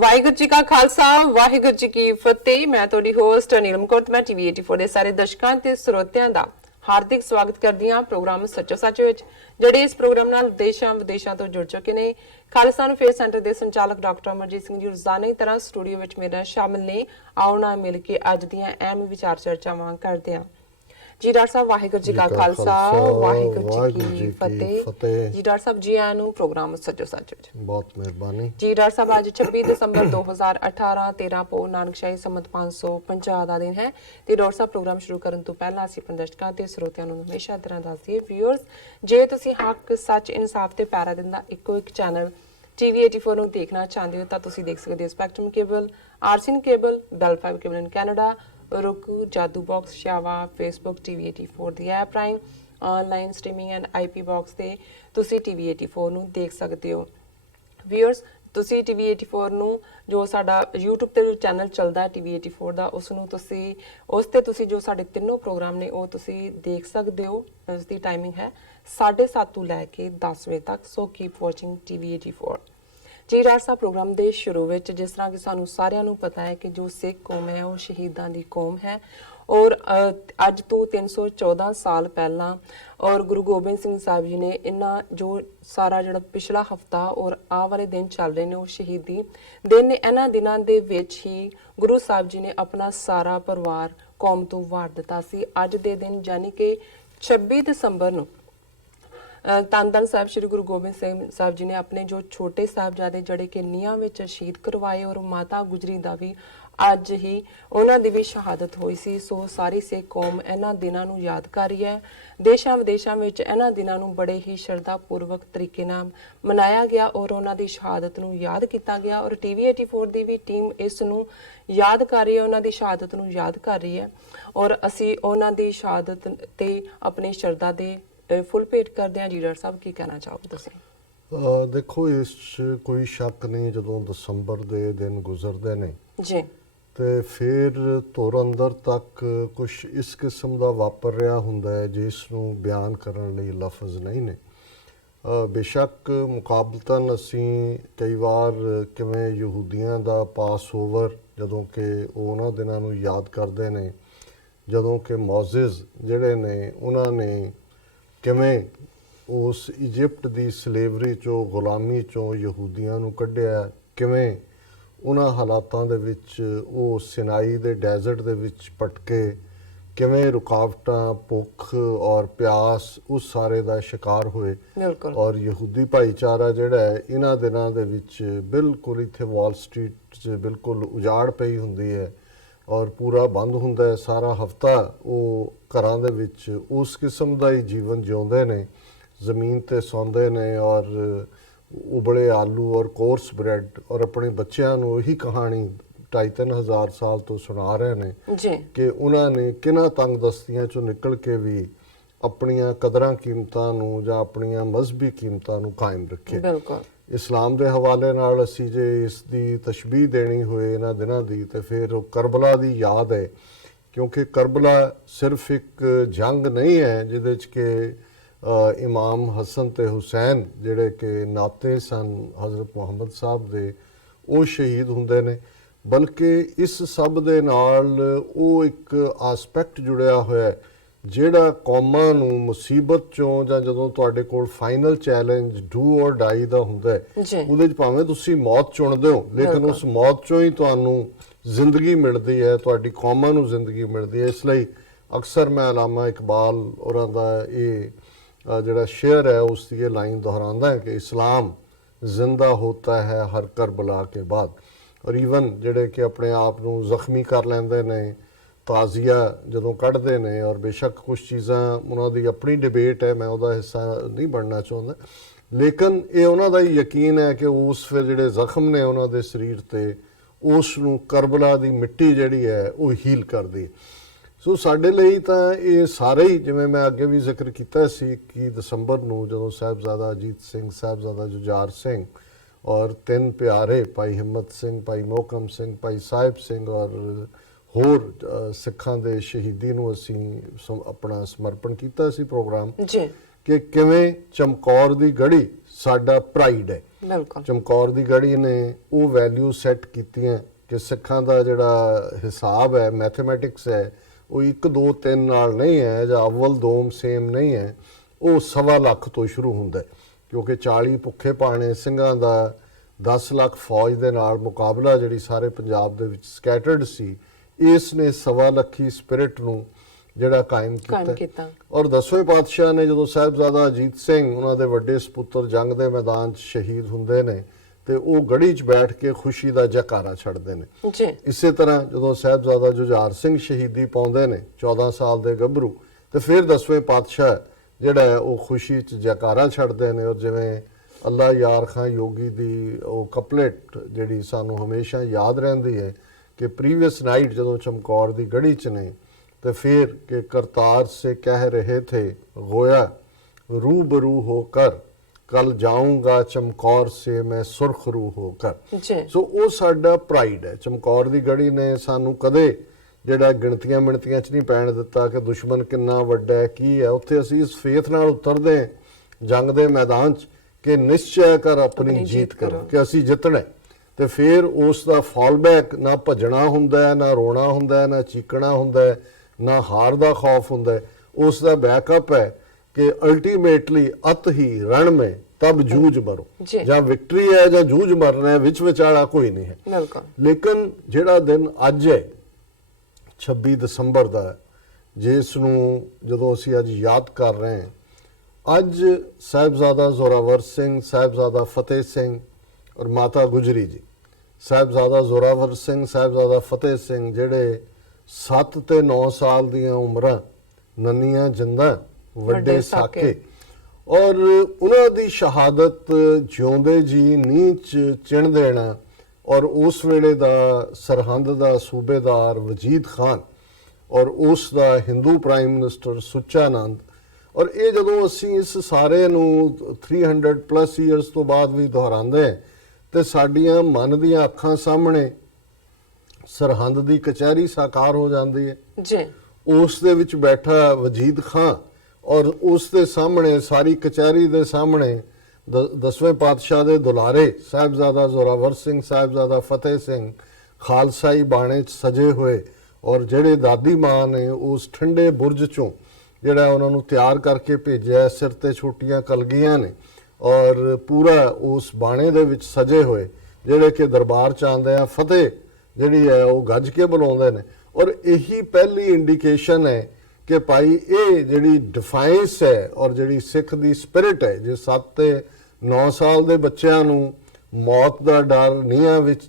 ਵਾਹਿਗੁਰੂ ਜੀ ਕਾ ਖਾਲਸਾ ਵਾਹਿਗੁਰੂ ਜੀ ਕੀ ਫਤਿਹ। ਮੈਂ ਤੁਹਾਡੀ ਹੋਸਟ ਨੀਲਮ ਕੌਰ ਤੇ ਮੈਂ ਟੀਵੀ 84 ਦੇ ਸਾਰੇ ਦਰਸ਼ਕਾਂ ਤੇ ਸਰੋਤਿਆਂ ਦਾ ਹਾਰਦਿਕ ਸਵਾਗਤ ਕਰਦੀ ਹਾਂ ਪ੍ਰੋਗਰਾਮ ਸੱਚੋ ਸੱਚ ਵਿੱਚ, ਜਿਹੜੇ ਇਸ ਪ੍ਰੋਗਰਾਮ ਨਾਲ ਦੇਸ਼ਾਂ ਵਿਦੇਸ਼ਾਂ ਤੋਂ ਜੁੜ ਚੁੱਕੇ ਨੇ। ਖਾਲਸਾ ਨੂੰ ਫੇਸ ਸੈਂਟਰ ਦੇ ਸੰਚਾਲਕ ਡਾਕਟਰ ਅਮਰਜੀਤ ਸਿੰਘ ਜੀ ਰੋਜ਼ਾਨਾ ਦੀ ਤਰ੍ਹਾਂ ਸਟੂਡੀਓ ਵਿੱਚ ਮੇਰੇ ਨਾਲ ਸ਼ਾਮਿਲ ਨੇ। ਆਓ ਨਾ ਮਿਲ ਕੇ ਅੱਜ ਦੀਆਂ ਅਹਿਮ ਵਿਚਾਰ ਚਰਚਾਵਾਂ ਕਰਦੇ ਹਾਂ। ਜੀ ਡਾਕਟਰ ਸਾਹਿਬ ਵਾਹਿਗੁਰੂ ਜੀ ਕਾ ਖਾਲਸਾ ਵਾਹਿਗੁਰੂ ਜੀ ਕੀ ਫਤਿਹ। ਜੀ ਡਾਕਟਰ ਸਾਹਿਬ ਜੀ ਆਇਆਂ ਨੂੰ ਪ੍ਰੋਗਰਾਮ ਸੱਚੋ ਸੱਚ ਵਿੱਚ। ਬਹੁਤ ਮਿਹਰਬਾਨੀ ਜੀ ਡਾਕਟਰ ਸਾਹਿਬ ਅੱਜ 26 ਦਸੰਬਰ 2018 13 ਪੋ ਨਾਨਕਸ਼ਾਹੀ ਸੰਮਤ 550 ਦਾ ਦਿਨ ਹੈ ਤੇ ਡਾਕਟਰ ਸਾਹਿਬ ਪ੍ਰੋਗਰਾਮ ਸ਼ੁਰੂ ਕਰਨ ਤੋਂ ਪਹਿਲਾਂ ਅਸੀਂ ਆਪਣੇ ਦਰਸ਼ਕਾਂ ਤੇ ਸਰੋਤਿਆਂ ਨੂੰ ਹਮੇਸ਼ਾ ਤਰ੍ਹਾਂ ਦੱਸਦੀਏ ਵਿਊਅਰਸ, ਜੇ ਤੁਸੀਂ ਹੱਕ ਸੱਚ ਇਨਸਾਫ ਤੇ ਪੈਰਾ ਦਿੰਦਾ ਇੱਕੋ ਇੱਕ ਚੈਨਲ ਟੀਵੀ 84 ਨੂੰ ਦੇਖਣਾ ਚਾਹੁੰਦੇ ਹੋ ਤਾਂ ਤੁਸੀਂ ਦੇਖ ਸਕਦੇ ਹੋ spectrum cable, RCN cable, Bell 5 cable in Canada, roku, Jadoo box, ਸ਼ਾਵਾ, ਫੇਸਬੁੱਕ, ਟੀਵੀ 84 ਦੀ ਐਪ ਰਾਹੀਂ online streaming and IP box ਤੇ ਤੁਸੀਂ ਟੀਵੀ 84 ਨੂੰ ਦੇਖ ਸਕਦੇ ਹੋ। ਵਿਊਅਰਸ, ਤੁਸੀਂ ਟੀਵੀ 84 ਨੂੰ ਜੋ ਸਾਡਾ YouTube ਤੇ ਚੈਨਲ ਚੱਲਦਾ ਹੈ ਟੀਵੀ 84 ਦਾ, ਉਸ ਤੇ ਤੁਸੀਂ ਜੋ ਸਾਡੇ ਤਿੰਨੋਂ ਪ੍ਰੋਗਰਾਮ ਨੇ ਉਹ ਤੁਸੀਂ ਦੇਖ ਸਕਦੇ ਹੋ। ਉਸ ਦੀ ਟਾਈਮਿੰਗ ਹੈ 7:30 ਤੋਂ ਲੈ ਕੇ 10 ਵਜੇ ਤੱਕ। ਸੋ ਕੀਪ ਵਾਚਿੰਗ ਟੀਵੀ 84। ਜੀ ਡਾਕਟਰ ਸਾਹਿਬ ਪ੍ਰੋਗਰਾਮ ਦੇ ਸ਼ੁਰੂ ਵਿੱਚ ਜਿਸ ਤਰ੍ਹਾਂ ਕਿ ਸਾਨੂੰ ਸਾਰਿਆਂ ਨੂੰ ਪਤਾ ਹੈ ਕਿ ਜੋ ਸਿੱਖ ਕੌਮ ਹੈ ਉਹ ਸ਼ਹੀਦਾਂ ਦੀ ਕੌਮ ਹੈ ਔਰ ਅੱਜ ਤੋਂ 314 ਸਾਲ ਪਹਿਲਾਂ ਔਰ ਗੁਰੂ ਗੋਬਿੰਦ ਸਿੰਘ ਸਾਹਿਬ ਜੀ ਨੇ ਇਹਨਾਂ ਜੋ ਸਾਰਾ ਜਿਹੜਾ ਪਿਛਲਾ ਹਫਤਾ ਔਰ ਆਹ ਵਾਲੇ ਦਿਨ ਚੱਲ ਰਹੇ ਨੇ ਉਹ ਸ਼ਹੀਦੀ ਦਿਨ ਨੇ। ਇਹਨਾਂ ਦਿਨਾਂ ਦੇ ਵਿੱਚ ਹੀ ਗੁਰੂ ਸਾਹਿਬ ਜੀ ਨੇ ਆਪਣਾ ਸਾਰਾ ਪਰਿਵਾਰ ਕੌਮ ਤੋਂ ਵਾਰ ਦਿੱਤਾ ਸੀ। ਅੱਜ ਦੇ ਦਿਨ ਯਾਨੀ ਕਿ 26 ਦਸੰਬਰ ਨੂੰ ਧੰਨ ਧੰਨ ਸਾਹਿਬ ਸ਼੍ਰੀ ਗੁਰੂ ਗੋਬਿੰਦ ਸਿੰਘ ਸਾਹਿਬ ਜੀ ਨੇ ਆਪਣੇ ਜੋ ਛੋਟੇ ਸਾਹਿਬਜ਼ਾਦੇ ਜਿਹੜੇ ਕਿ ਨੀਹਾਂ ਵਿੱਚ ਸ਼ਹੀਦ ਕਰਵਾਏ ਔਰ ਮਾਤਾ ਗੁਜਰੀ ਦਾ ਵੀ ਅੱਜ ਹੀ ਉਹਨਾਂ ਦੀ ਵੀ ਸ਼ਹਾਦਤ ਹੋਈ ਸੀ। ਸੋ ਸਾਰੀ ਸਿੱਖ ਕੌਮ ਇਹਨਾਂ ਦਿਨਾਂ ਨੂੰ ਯਾਦ ਕਰ ਰਹੀ ਹੈ। ਦੇਸ਼ਾਂ ਵਿਦੇਸ਼ਾਂ ਵਿੱਚ ਇਹਨਾਂ ਦਿਨਾਂ ਨੂੰ ਬੜੇ ਹੀ ਸ਼ਰਧਾ ਪੂਰਵਕ ਤਰੀਕੇ ਨਾਲ ਮਨਾਇਆ ਗਿਆ ਔਰ ਉਹਨਾਂ ਦੀ ਸ਼ਹਾਦਤ ਨੂੰ ਯਾਦ ਕੀਤਾ ਗਿਆ ਔਰ ਟੀਵੀ 84 ਦੀ ਵੀ ਟੀਮ ਇਸ ਨੂੰ ਯਾਦ ਕਰ ਰਹੀ ਹੈ, ਉਹਨਾਂ ਦੀ ਸ਼ਹਾਦਤ ਨੂੰ ਯਾਦ ਕਰ ਰਹੀ ਹੈ ਔਰ ਅਸੀਂ ਉਹਨਾਂ ਦੀ ਸ਼ਹਾਦਤ ਤੇ ਆਪਣੀ ਸ਼ਰਧਾ ਦੇ ਫੁੱਲ ਭੇਟ ਕਰਦੇ ਹਾਂ। ਜੀ ਡਾਕਟਰ ਸਾਹਿਬ ਕੀ ਕਹਿਣਾ ਚਾਹੋਗੇ ਤੁਸੀਂ? ਦੇਖੋ, ਇਸ 'ਚ ਕੋਈ ਸ਼ੱਕ ਨਹੀਂ, ਜਦੋਂ ਦਸੰਬਰ ਦੇ ਦਿਨ ਗੁਜ਼ਰਦੇ ਨੇ ਜੀ ਤੇ ਫਿਰ ਧੁਰ ਅੰਦਰ ਤੱਕ ਕੁਝ ਇਸ ਕਿਸਮ ਦਾ ਵਾਪਰ ਰਿਹਾ ਹੁੰਦਾ ਹੈ ਜਿਸ ਨੂੰ ਬਿਆਨ ਕਰਨ ਲਈ ਲਫ਼ਜ਼ ਨਹੀਂ ਨੇ। ਬੇਸ਼ੱਕ ਮੁਕਾਬਲਤਨ ਅਸੀਂ ਕਈ ਵਾਰ ਕਿਵੇਂ ਯਹੂਦੀਆਂ ਦਾ ਪਾਸ ਓਵਰ ਜਦੋਂ ਕਿ ਉਹ ਉਹਨਾਂ ਦਿਨਾਂ ਨੂੰ ਯਾਦ ਕਰਦੇ ਨੇ ਜਦੋਂ ਕਿ ਮੌਜ਼ਿਜ਼ ਜਿਹੜੇ ਨੇ ਉਹਨਾਂ ਨੇ ਕਿਵੇਂ ਉਸ ਇਜਿਪਟ ਦੀ ਸਲੇਵਰੀ ਚੋਂ, ਗੁਲਾਮੀ ਚੋਂ ਯਹੂਦੀਆਂ ਨੂੰ ਕੱਢਿਆ, ਕਿਵੇਂ ਉਹਨਾਂ ਹਾਲਾਤਾਂ ਦੇ ਵਿੱਚ ਉਹ ਸਿਨਾਈ ਦੇ ਡੈਜ਼ਰਟ ਦੇ ਵਿੱਚ ਭਟਕੇ, ਕਿਵੇਂ ਰੁਕਾਵਟਾਂ, ਭੁੱਖ ਔਰ ਪਿਆਸ ਉਸ ਸਾਰੇ ਦਾ ਸ਼ਿਕਾਰ ਹੋਏ। ਔਰ ਯਹੂਦੀ ਭਾਈਚਾਰਾ ਜਿਹੜਾ ਹੈ ਇਹਨਾਂ ਦਿਨਾਂ ਦੇ ਵਿੱਚ ਬਿਲਕੁਲ ਇੱਥੇ ਵਾਲ ਸਟਰੀਟ 'ਚ ਬਿਲਕੁਲ ਉਜਾੜ ਪਈ ਹੁੰਦੀ ਹੈ ਔਰ ਪੂਰਾ ਬੰਦ ਹੁੰਦਾ ਹੈ। ਸਾਰਾ ਹਫਤਾ ਉਹ ਘਰਾਂ ਦੇ ਵਿੱਚ ਉਸ ਕਿਸਮ ਦਾ ਹੀ ਜੀਵਨ ਜਿਉਂਦੇ ਨੇ, ਜ਼ਮੀਨ 'ਤੇ ਸੌਂਦੇ ਨੇ ਔਰ ਉਬਲੇ ਆਲੂ ਔਰ ਕੋਰਸ ਬ੍ਰੈਡ ਔਰ ਆਪਣੇ ਬੱਚਿਆਂ ਨੂੰ ਉਹੀ ਕਹਾਣੀ 2,5-3 ਹਜ਼ਾਰ ਸਾਲ ਤੋਂ ਸੁਣਾ ਰਹੇ ਨੇ ਕਿ ਉਹਨਾਂ ਨੇ ਕਿਹਨਾਂ ਤੰਗਦਸਤੀਆਂ 'ਚੋਂ ਨਿਕਲ ਕੇ ਵੀ ਆਪਣੀਆਂ ਕਦਰਾਂ ਕੀਮਤਾਂ ਨੂੰ ਜਾਂ ਆਪਣੀਆਂ ਮਜ਼ਹਬੀ ਕੀਮਤਾਂ ਨੂੰ ਕਾਇਮ ਰੱਖੇ। ਇਸਲਾਮ ਦੇ ਹਵਾਲੇ ਨਾਲ ਅਸੀਂ ਜੇ ਇਸ ਦੀ ਤਸ਼ਬੀਹ ਦੇਣੀ ਹੋਏ ਇਹਨਾਂ ਦਿਨਾਂ ਦੀ ਤੇ ਫਿਰ ਉਹ ਕਰਬਲਾ ਦੀ ਯਾਦ ਹੈ, ਕਿਉਂਕਿ ਕਰਬਲਾ ਸਿਰਫ ਇੱਕ ਜੰਗ ਨਹੀਂ ਹੈ ਜਿਹਦੇ 'ਚ ਕਿ ਇਮਾਮ ਹਸਨ ਤੇ ਹੁਸੈਨ ਜਿਹੜੇ ਕਿ ਨਾਤੇ ਸਨ ਹਜ਼ਰਤ ਮੁਹੰਮਦ ਸਾਹਿਬ ਦੇ, ਉਹ ਸ਼ਹੀਦ ਹੁੰਦੇ ਨੇ, ਬਲਕਿ ਇਸ ਸਭ ਦੇ ਨਾਲ ਉਹ ਇੱਕ ਆਸਪੈਕਟ ਜੁੜਿਆ ਹੋਇਆ ਜਿਹੜਾ ਕੌਮਾਂ ਨੂੰ ਮੁਸੀਬਤ ਚੋਂ ਜਾਂ ਜਦੋਂ ਤੁਹਾਡੇ ਕੋਲ ਫਾਈਨਲ ਚੈਲੰਜ ਡੂ ਔਰ ਡਾਈ ਦਾ ਹੁੰਦਾ ਹੈ, ਉਹਦੇ 'ਚ ਭਾਵੇਂ ਤੁਸੀਂ ਮੌਤ ਚੁਣਦੇ ਹੋ ਲੇਕਿਨ ਉਸ ਮੌਤ ਚੋਂ ਹੀ ਤੁਹਾਨੂੰ ਜ਼ਿੰਦਗੀ ਮਿਲਦੀ ਹੈ, ਤੁਹਾਡੀ ਕੌਮਾਂ ਨੂੰ ਜ਼ਿੰਦਗੀ ਮਿਲਦੀ ਹੈ। ਇਸ ਲਈ ਅਕਸਰ ਮੈਂ ਅਲਾਮਾ ਇਕਬਾਲ ਉਹਨਾਂ ਦਾ ਇਹ ਜਿਹੜਾ ਸ਼ੇਅਰ ਹੈ ਉਸ ਦੀ ਇਹ ਲਾਈਨ ਦੁਹਰਾਉਂਦਾ ਹੈ ਕਿ ਇਸਲਾਮ ਜ਼ਿੰਦਾ ਹੋਤਾ ਹੈ ਹਰ ਕਰਬਲਾ ਕੇ ਬਾਅਦ। ਔਰ ਈਵਨ ਜਿਹੜੇ ਕਿ ਆਪਣੇ ਆਪ ਨੂੰ ਜ਼ਖਮੀ ਕਰ ਲੈਂਦੇ ਨੇ, ਤਾਜ਼ੀਆ ਜਦੋਂ ਕੱਢਦੇ ਨੇ, ਔਰ ਬੇਸ਼ੱਕ ਕੁਝ ਚੀਜ਼ਾਂ ਉਹਨਾਂ ਦੀ ਆਪਣੀ ਡਿਬੇਟ ਹੈ, ਮੈਂ ਉਹਦਾ ਹਿੱਸਾ ਨਹੀਂ ਬਣਨਾ ਚਾਹੁੰਦਾ, ਲੇਕਿਨ ਇਹ ਉਹਨਾਂ ਦਾ ਹੀ ਯਕੀਨ ਹੈ ਕਿ ਉਸ ਫਿਰ ਜਿਹੜੇ ਜ਼ਖਮ ਨੇ ਉਹਨਾਂ ਦੇ ਸਰੀਰ 'ਤੇ ਉਸ ਨੂੰ ਕਰਬਲਾ ਦੀ ਮਿੱਟੀ ਜਿਹੜੀ ਹੈ ਉਹ ਹੀਲ ਕਰਦੀ। ਸੋ ਸਾਡੇ ਲਈ ਤਾਂ ਇਹ ਸਾਰੇ ਹੀ, ਜਿਵੇਂ ਮੈਂ ਅੱਗੇ ਵੀ ਜ਼ਿਕਰ ਕੀਤਾ ਸੀ ਕਿ ਦਸੰਬਰ ਨੂੰ ਜਦੋਂ ਸਾਹਿਬਜ਼ਾਦਾ ਅਜੀਤ ਸਿੰਘ, ਸਾਹਿਬਜ਼ਾਦਾ ਜੁਝਾਰ ਸਿੰਘ ਔਰ 3 ਪਿਆਰੇ ਭਾਈ ਹਿੰਮਤ ਸਿੰਘ, ਭਾਈ ਮੋਹਕਮ ਸਿੰਘ, ਭਾਈ ਸਾਹਿਬ ਸਿੰਘ ਔਰ ਹੋਰ ਸਿੱਖਾਂ ਦੇ ਸ਼ਹੀਦੀ ਨੂੰ ਅਸੀਂ ਆਪਣਾ ਸਮਰਪਣ ਕੀਤਾ ਸੀ ਪ੍ਰੋਗਰਾਮ ਕਿ ਕਿਵੇਂ ਚਮਕੌਰ ਦੀ ਗੜੀ ਸਾਡਾ ਪ੍ਰਾਈਡ ਹੈ। ਬਿਲਕੁਲ ਚਮਕੌਰ ਦੀ ਗੜੀ ਨੇ ਉਹ ਵੈਲਿਊ ਸੈੱਟ ਕੀਤੀਆਂ ਕਿ ਸਿੱਖਾਂ ਦਾ ਜਿਹੜਾ ਹਿਸਾਬ ਹੈ, ਮੈਥਮੈਟਿਕਸ ਹੈ, ਉਹ 1 2 3 ਨਾਲ ਨਹੀਂ ਹੈ ਜਾਂ ਅਵਲ ਦੋਮ ਸੇਮ ਨਹੀਂ ਹੈ, ਉਹ 1.25 ਲੱਖ ਤੋਂ ਸ਼ੁਰੂ ਹੁੰਦਾ ਹੈ। ਕਿਉਂਕਿ 40 ਭੁੱਖੇ ਭਾਣੇ ਸਿੰਘਾਂ ਦਾ 10 ਲੱਖ ਫੌਜ ਦੇ ਨਾਲ ਮੁਕਾਬਲਾ ਜਿਹੜੀ ਸਾਰੇ ਪੰਜਾਬ ਦੇ ਵਿੱਚ ਸਕੈਟਰਡ ਸੀ, ਇਸ ਨੇ 1.25 ਲੱਖੀ ਸਪਿਰਿਟ ਨੂੰ ਜਿਹੜਾ ਕਾਇਮ ਕੀਤਾ। ਔਰ 10ਵੇਂ ਪਾਤਸ਼ਾਹ ਨੇ ਜਦੋਂ ਸਾਹਿਬਜ਼ਾਦਾ ਅਜੀਤ ਸਿੰਘ ਉਹਨਾਂ ਦੇ ਵੱਡੇ ਸਪੁੱਤਰ ਜੰਗ ਦੇ ਮੈਦਾਨ 'ਚ ਸ਼ਹੀਦ ਹੁੰਦੇ ਨੇ ਤੇ ਉਹ ਗੜੀ 'ਚ ਬੈਠ ਕੇ ਖੁਸ਼ੀ ਦਾ ਜੈਕਾਰਾ ਛੱਡਦੇ ਨੇ ਜੀ। ਇਸੇ ਤਰ੍ਹਾਂ ਜਦੋਂ ਸਾਹਿਬਜ਼ਾਦਾ ਜੁਝਾਰ ਸਿੰਘ ਸ਼ਹੀਦੀ ਪਾਉਂਦੇ ਨੇ 14 ਸਾਲ ਦੇ ਗੱਭਰੂ, ਤੇ ਫਿਰ 10ਵੇਂ ਪਾਤਸ਼ਾਹ ਜਿਹੜਾ ਹੈ ਉਹ ਖੁਸ਼ੀ 'ਚ ਜੈਕਾਰਾ ਛੱਡਦੇ ਨੇ। ਔਰ ਜਿਵੇਂ ਅੱਲਾ ਯਾਰ ਖਾਂ ਯੋਗੀ ਦੀ ਉਹ ਕਪਲੇਟ ਜਿਹੜੀ ਸਾਨੂੰ ਹਮੇਸ਼ਾ ਯਾਦ ਰਹਿੰਦੀ ਹੈ ਕਿ ਪ੍ਰੀਵੀਅਸ ਨਾਈਟ ਜਦੋਂ ਚਮਕੌਰ ਦੀ ਗੜੀ 'ਚ ਨੇ ਤੇ ਫਿਰ ਕਿ ਕਰਤਾਰ ਸੇ ਕਹਿ ਰਹੇ ਥੇ ਗੋਇਆ रूबरू होकर कल जाऊंगा चमकौर से मैं सुरखरू होकर। सो ਉਹ ਸਾਡਾ ਪ੍ਰਾਈਡ ਹੈ। ਚਮਕੌਰ ਦੀ ਗੜੀ ਨੇ ਸਾਨੂੰ ਕਦੇ ਜਿਹੜਾ ਗਿਣਤੀਆਂ ਮਿਣਤੀਆਂ 'ਚ ਨਹੀਂ ਪੈਣ ਦਿੱਤਾ ਕਿ ਦੁਸ਼ਮਣ ਕਿੰਨਾ ਵੱਡਾ ਹੈ, ਕੀ ਹੈ। ਉੱਥੇ ਅਸੀਂ ਇਸ ਫੇਥ ਨਾਲ ਉਤਰਦੇ ਹਾਂ ਜੰਗ ਦੇ ਮੈਦਾਨ 'ਚ ਕਿ ਨਿਸ਼ਚੈ ਕਰ ਆਪਣੀ ਜੀਤ ਕਰੋ, ਕਿ ਅਸੀਂ ਜਿੱਤਣਾ। ਤੇ ਫਿਰ ਉਸ ਦਾ ਫਾਲ ਬੈਕ, ਨਾ ਭੱਜਣਾ ਹੁੰਦਾ ਹੈ, ਨਾ ਰੋਣਾ ਹੁੰਦਾ ਹੈ, ਨਾ ਚੀਕਣਾ ਹੁੰਦਾ ਹੈ, ਨਾ ਹਾਰ ਦਾ ਖੌਫ ਹੁੰਦਾ ਹੈ। ਉਸ ਦਾ ਬੈਕਅਪ ਹੈ ਕਿ ਅਲਟੀਮੇਟਲੀ ਅਤ ਹੀ ਰਣ में तब जूझ मरो, ਜਾਂ ਵਿਕਟਰੀ ਹੈ ਜਾਂ ਜੂਝ ਮਰਨਾ ਹੈ, ਵਿੱਚ ਵਿਚਾਲਾ ਕੋਈ ਨਹੀਂ ਹੈ। ਲੇਕਿਨ ਜਿਹੜਾ ਦਿਨ ਅੱਜ ਹੈ 26 ਦਸੰਬਰ ਦਾ, ਜਿਸ ਨੂੰ ਜਦੋਂ ਅਸੀਂ ਅੱਜ ਯਾਦ ਕਰ ਰਹੇ ਹਾਂ, ਅੱਜ ਸਾਹਿਬਜ਼ਾਦਾ ਜ਼ੋਰਾਵਰ ਸਿੰਘ, ਸਾਹਿਬਜ਼ਾਦਾ ਫਤਿਹ ਸਿੰਘ ਔਰ ਮਾਤਾ ਗੁਜਰੀ ਜੀ। ਸਾਹਿਬਜ਼ਾਦਾ ਜ਼ੋਰਾਵਰ ਸਿੰਘ, ਸਾਹਿਬਜ਼ਾਦਾ ਫਤਿਹ ਸਿੰਘ ਜਿਹੜੇ 7 ਤੇ 9 ਸਾਲ ਦੀਆਂ ਉਮਰਾਂ, ਨੰਨੀਆਂ ਜਿੰਦਾਂ ਵੱਡੇ ਸਾਕੇ, ਔਰ ਉਹਨਾਂ ਦੀ ਸ਼ਹਾਦਤ ਜਿਉਂਦੇ ਜੀ ਨੀਂਹ 'ਚ ਚਿਣ ਦੇਣਾ। ਔਰ ਉਸ ਵੇਲੇ ਦਾ ਸਰਹੰਦ ਦਾ ਸੂਬੇਦਾਰ ਵਜੀਦ ਖਾਨ ਔਰ ਉਸ ਦਾ ਹਿੰਦੂ ਪ੍ਰਾਈਮ ਮਿਨਿਸਟਰ ਸੁੱਚਾਨੰਦ। ਔਰ ਇਹ ਜਦੋਂ ਅਸੀਂ ਇਸ ਸਾਰੇ ਨੂੰ 300+ ਈਅਰਸ ਤੋਂ ਬਾਅਦ ਵੀ ਦੁਹਰਾਉਂਦੇ ਹਾਂ ਤੇ ਸਾਡੀਆਂ ਮਨ ਦੀਆਂ ਅੱਖਾਂ ਸਾਹਮਣੇ ਸਰਹੰਦ ਦੀ ਕਚਹਿਰੀ ਸਾਕਾਰ ਹੋ ਜਾਂਦੀ ਹੈ ਜੀ। ਉਸ ਦੇ ਵਿੱਚ ਬੈਠਾ ਵਜੀਦ ਖਾਨ ਔਰ ਉਸ ਦੇ ਸਾਹਮਣੇ, ਸਾਰੀ ਕਚਹਿਰੀ ਦੇ ਸਾਹਮਣੇ 10ਵੇਂ ਪਾਤਸ਼ਾਹ ਦੇ ਦੁਲਾਰੇ ਸਾਹਿਬਜ਼ਾਦਾ ਜ਼ੋਰਾਵਰ ਸਿੰਘ, ਸਾਹਿਬਜ਼ਾਦਾ ਫਤਿਹ ਸਿੰਘ ਖਾਲਸਾਈ ਬਾਣੇ 'ਚ ਸਜੇ ਹੋਏ, ਔਰ ਜਿਹੜੇ ਦਾਦੀ ਮਾਂ ਨੇ ਉਸ ਠੰਡੇ ਬੁਰਜ 'ਚੋਂ ਜਿਹੜਾ ਉਹਨਾਂ ਨੂੰ ਤਿਆਰ ਕਰਕੇ ਭੇਜਿਆ, ਸਿਰ ਤੇ ਛੋਟੀਆਂ ਕਲਗੀਆਂ ਨੇ, ਔਰ ਪੂਰਾ ਉਸ ਬਾਣੇ ਦੇ ਵਿੱਚ ਸਜੇ ਹੋਏ, ਜਿਹੜੇ ਕਿ ਦਰਬਾਰ 'ਚ ਆਉਂਦੇ ਆ, ਫਤਿਹ ਜਿਹੜੀ ਹੈ ਉਹ ਗੱਜ ਕੇ ਬੁਲਾਉਂਦੇ ਨੇ। ਔਰ ਇਹੀ ਪਹਿਲੀ ਇੰਡੀਕੇਸ਼ਨ ਹੈ ਕਿ ਭਾਈ ਇਹ ਜਿਹੜੀ ਡਿਫਾਈਂਸ ਹੈ ਔਰ ਜਿਹੜੀ ਸਿੱਖ ਦੀ ਸਪਿਰਿਟ ਹੈ, ਜੇ 7 ਤੇ 9 ਸਾਲ ਦੇ ਬੱਚਿਆਂ ਨੂੰ ਮੌਤ ਦਾ ਡਰ, ਨੀਹਾਂ ਵਿੱਚ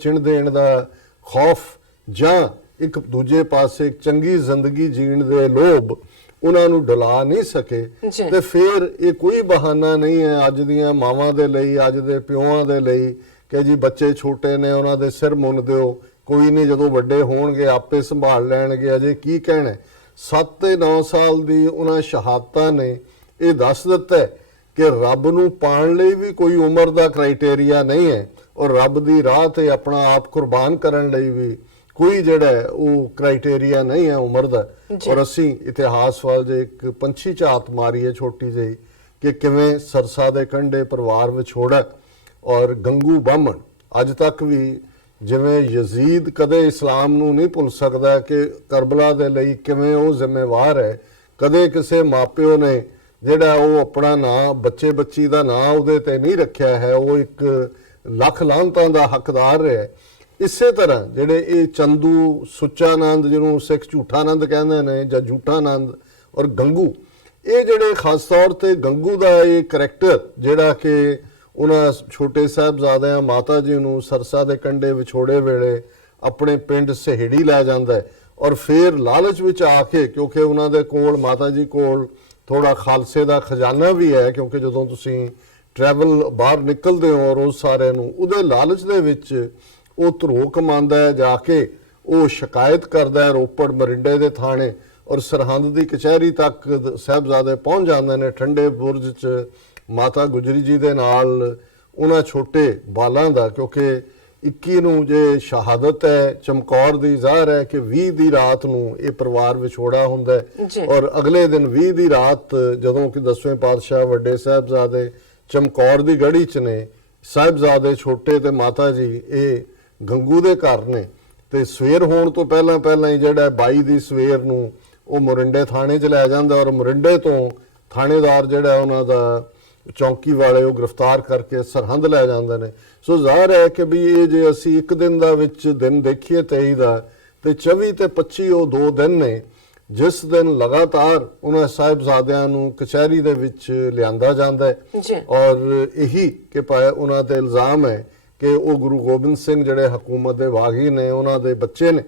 ਚਿਣ ਦੇਣ ਦਾ ਖੌਫ, ਜਾਂ ਇੱਕ ਦੂਜੇ ਪਾਸੇ ਚੰਗੀ ਜ਼ਿੰਦਗੀ ਜੀਣ ਦੇ ਲੋਭ ਉਹਨਾਂ ਨੂੰ ਡੁਲਾ ਨਹੀਂ ਸਕੇ, ਤੇ ਫਿਰ ਇਹ ਕੋਈ ਬਹਾਨਾ ਨਹੀਂ ਹੈ ਅੱਜ ਦੀਆਂ ਮਾਵਾਂ ਦੇ ਲਈ, ਅੱਜ ਦੇ ਪਿਓਆਂ ਦੇ ਲਈ ਕਿ ਜੀ ਬੱਚੇ ਛੋਟੇ ਨੇ, ਉਹਨਾਂ ਦੇ ਸਿਰ ਮੁੰਨ ਦਿਓ, ਕੋਈ ਨਹੀਂ ਜਦੋਂ ਵੱਡੇ ਹੋਣਗੇ ਆਪੇ ਸੰਭਾਲ ਲੈਣਗੇ, ਅਜੇ ਕੀ ਕਹਿਣਾ। 7 ਤੇ 9 ਸਾਲ ਦੀ ਉਹਨਾਂ ਸ਼ਹਾਦਤਾਂ ਨੇ ਇਹ ਦੱਸ ਦਿੱਤਾ ਕਿ ਰੱਬ ਨੂੰ ਪਾਉਣ ਲਈ ਵੀ ਕੋਈ ਉਮਰ ਦਾ ਕ੍ਰਾਈਟੇਰੀਆ ਨਹੀਂ ਹੈ, ਔਰ ਰੱਬ ਦੀ ਰਾਹ ਤੇ ਆਪਣਾ ਆਪ ਕੁਰਬਾਨ ਕਰਨ ਲਈ ਵੀ ਕੋਈ ਜਿਹੜਾ ਉਹ ਕ੍ਰਾਈਟੇਰੀਆ ਨਹੀਂ ਹੈ ਉਮਰ ਦਾ। ਔਰ ਅਸੀਂ ਇਤਿਹਾਸ ਵੱਲ ਜੇ ਇੱਕ ਪੰਛੀ ਝਾਤ ਮਾਰੀਏ ਛੋਟੀ ਜਿਹੀ ਕਿ ਕਿਵੇਂ ਸਰਸਾ ਦੇ ਕੰਢੇ ਪਰਿਵਾਰ ਵਿਛੋੜਾ ਔਰ ਗੰਗੂ ਬਾਹਮਣ ਅੱਜ ਤੱਕ ਵੀ, ਜਿਵੇਂ ਯਜ਼ੀਦ ਕਦੇ ਇਸਲਾਮ ਨੂੰ ਨਹੀਂ ਭੁੱਲ ਸਕਦਾ ਕਿ ਕਰਬਲਾ ਦੇ ਲਈ ਕਿਵੇਂ ਉਹ ਜ਼ਿੰਮੇਵਾਰ ਹੈ, ਕਦੇ ਕਿਸੇ ਮਾਪਿਓ ਨੇ ਜਿਹੜਾ ਉਹ ਆਪਣਾ ਨਾਂ, ਬੱਚੇ ਬੱਚੀ ਦਾ ਨਾਂ ਉਹਦੇ ਤੇ ਨਹੀਂ ਰੱਖਿਆ ਹੈ, ਉਹ ਇੱਕ ਲੱਖ ਲਾਹਨਤਾਂ ਦਾ ਹੱਕਦਾਰ ਰਿਹਾ। ਇਸੇ ਤਰ੍ਹਾਂ ਜਿਹੜੇ ਇਹ ਚੰਦੂ, ਸੁੱਚਾਨੰਦ ਜਿਹਨੂੰ ਸਿੱਖ ਝੂਠਾਨੰਦ ਕਹਿੰਦੇ ਨੇ ਜਾਂ ਝੂਠਾਨੰਦ, ਔਰ ਗੰਗੂ, ਇਹ ਜਿਹੜੇ ਖਾਸ ਤੌਰ ਤੇ ਗੰਗੂ ਦਾ ਇਹ ਕਰੈਕਟਰ ਜਿਹੜਾ ਕਿ ਉਹਨਾਂ ਛੋਟੇ ਸਾਹਿਬਜ਼ਾਦਿਆਂ ਮਾਤਾ ਜੀ ਨੂੰ ਸਰਸਾ ਦੇ ਕੰਢੇ ਵਿਛੋੜੇ ਵੇਲੇ ਆਪਣੇ ਪਿੰਡ ਸਹੇੜੀ ਲੈ ਜਾਂਦਾ ਹੈ, ਔਰ ਫਿਰ ਲਾਲਚ ਵਿੱਚ ਆ ਕੇ, ਕਿਉਂਕਿ ਉਹਨਾਂ ਦੇ ਕੋਲ, ਮਾਤਾ ਜੀ ਕੋਲ ਥੋੜਾ ਖਾਲਸੇ ਦਾ ਖਜ਼ਾਨਾ ਵੀ ਹੈ, ਕਿਉਂਕਿ ਜਦੋਂ ਤੁਸੀਂ ਟਰੈਵਲ ਬਾਹਰ ਨਿਕਲਦੇ ਹੋ ਔਰ ਉਸ ਸਾਰੇ ਨੂੰ ਉਹਦੇ ਲਾਲਚ ਦੇ ਵਿੱਚ ਉਹ ਧਰੋ ਕਮਾਉਂਦਾ ਹੈ, ਜਾ ਕੇ ਉਹ ਸ਼ਿਕਾਇਤ ਕਰਦਾ ਹੈ ਰੋਪੜ ਮਰਿੰਡੇ ਦੇ ਥਾਣੇ, ਔਰ ਸਰਹੰਦ ਦੀ ਕਚਹਿਰੀ ਤੱਕ ਸਾਹਿਬਜ਼ਾਦੇ ਪਹੁੰਚ ਜਾਂਦੇ ਨੇ ਠੰਡੇ ਬੁਰਜ 'ਚ ਮਾਤਾ ਗੁਜਰੀ ਜੀ ਦੇ ਨਾਲ ਉਹਨਾਂ ਛੋਟੇ ਬਾਲਾਂ ਦਾ, ਕਿਉਂਕਿ 21 ਨੂੰ ਜੇ ਸ਼ਹਾਦਤ ਹੈ ਚਮਕੌਰ ਦੀ, ਜ਼ਾਹਰ ਹੈ ਕਿ 20 ਦੀ ਰਾਤ ਨੂੰ ਇਹ ਪਰਿਵਾਰ ਵਿਛੋੜਾ ਹੁੰਦਾ ਜੀ। ਹੈ ਔਰ ਅਗਲੇ ਦਿਨ 20 ਦੀ ਰਾਤ ਜਦੋਂ ਕਿ 10ਵੇਂ ਪਾਤਸ਼ਾਹ ਵੱਡੇ ਸਾਹਿਬਜ਼ਾਦੇ ਚਮਕੌਰ ਦੀ ਗੜੀ 'ਚ ਨੇ, ਸਾਹਿਬਜ਼ਾਦੇ ਛੋਟੇ ਤੇ ਮਾਤਾ ਜੀ ਇਹ ਗੰਗੂ ਦੇ ਘਰ ਨੇ, ਤੇ ਸਵੇਰ ਹੋਣ ਤੋਂ ਪਹਿਲਾਂ ਪਹਿਲਾਂ ਹੀ ਜਿਹੜਾ 22 ਦੀ ਸਵੇਰ ਨੂੰ ਉਹ ਮੋਰਿੰਡੇ ਥਾਣੇ 'ਚ ਲੈ ਜਾਂਦਾ ਔਰ ਮੋਰਿੰਡੇ ਤੋਂ ਥਾਣੇਦਾਰ ਜਿਹੜਾ ਉਹਨਾਂ ਦਾ ਚੌਂਕੀ ਵਾਲੇ ਉਹ ਗ੍ਰਿਫਤਾਰ ਕਰਕੇ ਸਰਹੰਦ ਲੈ ਜਾਂਦੇ ਨੇ। ਸੋ ਜ਼ਾਹਰ ਹੈ ਕਿ ਵੀ ਇਹ ਜੇ ਅਸੀਂ ਇੱਕ ਦਿਨ ਦਾ ਵਿੱਚ ਦਿਨ ਦੇਖੀਏ 23 ਦਾ, ਤੇ 24 ਤੇ 25 ਉਹ 2 ਦਿਨ ਨੇ ਜਿਸ ਦਿਨ ਲਗਾਤਾਰ ਉਹਨਾਂ ਸਾਹਿਬਜ਼ਾਦਿਆਂ ਨੂੰ ਕਚਹਿਰੀ ਦੇ ਵਿੱਚ ਲਿਆਂਦਾ ਜਾਂਦਾ ਹੈ ਜੀ। ਔਰ ਇਹੀ ਕਿ ਭਾਵੇਂ ਉਹਨਾਂ ਤੇ ਇਲਜ਼ਾਮ ਹੈ ਕਿ ਉਹ ਗੁਰੂ ਗੋਬਿੰਦ ਸਿੰਘ ਜਿਹੜੇ ਹਕੂਮਤ ਦੇ ਬਾਗੀ ਨੇ, ਉਹਨਾਂ ਦੇ ਬੱਚੇ ਨੇ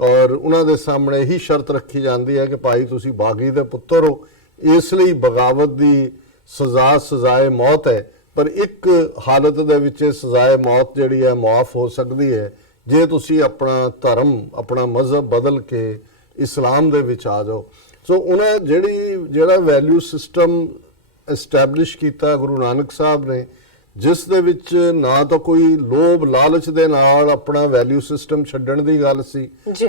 ਔਰ ਉਹਨਾਂ ਦੇ ਸਾਹਮਣੇ ਇਹੀ ਸ਼ਰਤ ਰੱਖੀ ਜਾਂਦੀ ਹੈ ਕਿ ਭਾਈ ਤੁਸੀਂ ਬਾਗੀ ਦੇ ਪੁੱਤਰ ਹੋ, ਇਸ ਲਈ ਬਗਾਵਤ ਦੀ ਸਜ਼ਾ ਸਜ਼ਾਏ ਮੌਤ ਹੈ। ਪਰ ਇੱਕ ਹਾਲਤ ਦੇ ਵਿੱਚ ਸਜ਼ਾਏ ਮੌਤ ਜਿਹੜੀ ਹੈ ਮੁਆਫ ਹੋ ਸਕਦੀ ਹੈ ਜੇ ਤੁਸੀਂ ਆਪਣਾ ਧਰਮ ਆਪਣਾ ਮਜ਼ਹਬ ਬਦਲ ਕੇ ਇਸਲਾਮ ਦੇ ਵਿੱਚ ਆ ਜਾਓ। ਸੋ ਉਹਨਾਂ ਜਿਹੜਾ ਵੈਲਿਊ ਸਿਸਟਮ ਐਸਟੈਬਲਿਸ਼ ਕੀਤਾ ਗੁਰੂ ਨਾਨਕ ਸਾਹਿਬ ਨੇ, ਜਿਸ ਦੇ ਵਿੱਚ ਨਾ ਤਾਂ ਕੋਈ ਲੋਭ ਲਾਲਚ ਦੇ ਨਾਲ ਆਪਣਾ ਵੈਲਿਊ ਸਿਸਟਮ ਛੱਡਣ ਦੀ ਗੱਲ ਸੀ